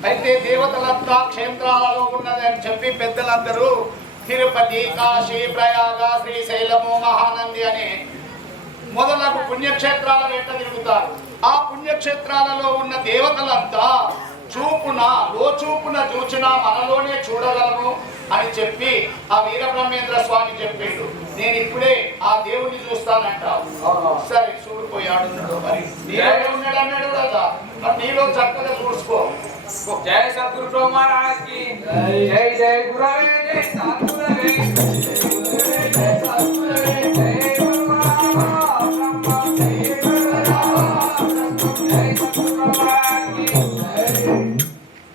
అయితే దేవతలంతా క్షేత్రాలలో ఉన్నదని చెప్పి పెద్దలందరూ తిరుపతి, కాశీ, ప్రయాగ, శ్రీశైలము, మహానంది అనే మొదలగు పుణ్యక్షేత్రాల వెంట తిరుగుతారు. ఆ పుణ్యక్షేత్రాలలో ఉన్న దేవతలంతా చూపున లోచూపున చూచినా మనలోనే చూడగలము అని చెప్పి ఆ వీరబ్రహ్మేంద్ర స్వామి చెప్పిండు. నేను ఇప్పుడే ఆ దేవుణ్ణి చూస్తానంటావు. సరే చూడిపోయాడు. మరి నీలో ఉన్నాడు అన్నాడు కదా, మరి నీలో చక్కగా చూసుకో. జై సద్గురు బ్రహ్మరాజ్ కి జై. జై గురవే జై సద్గురవే.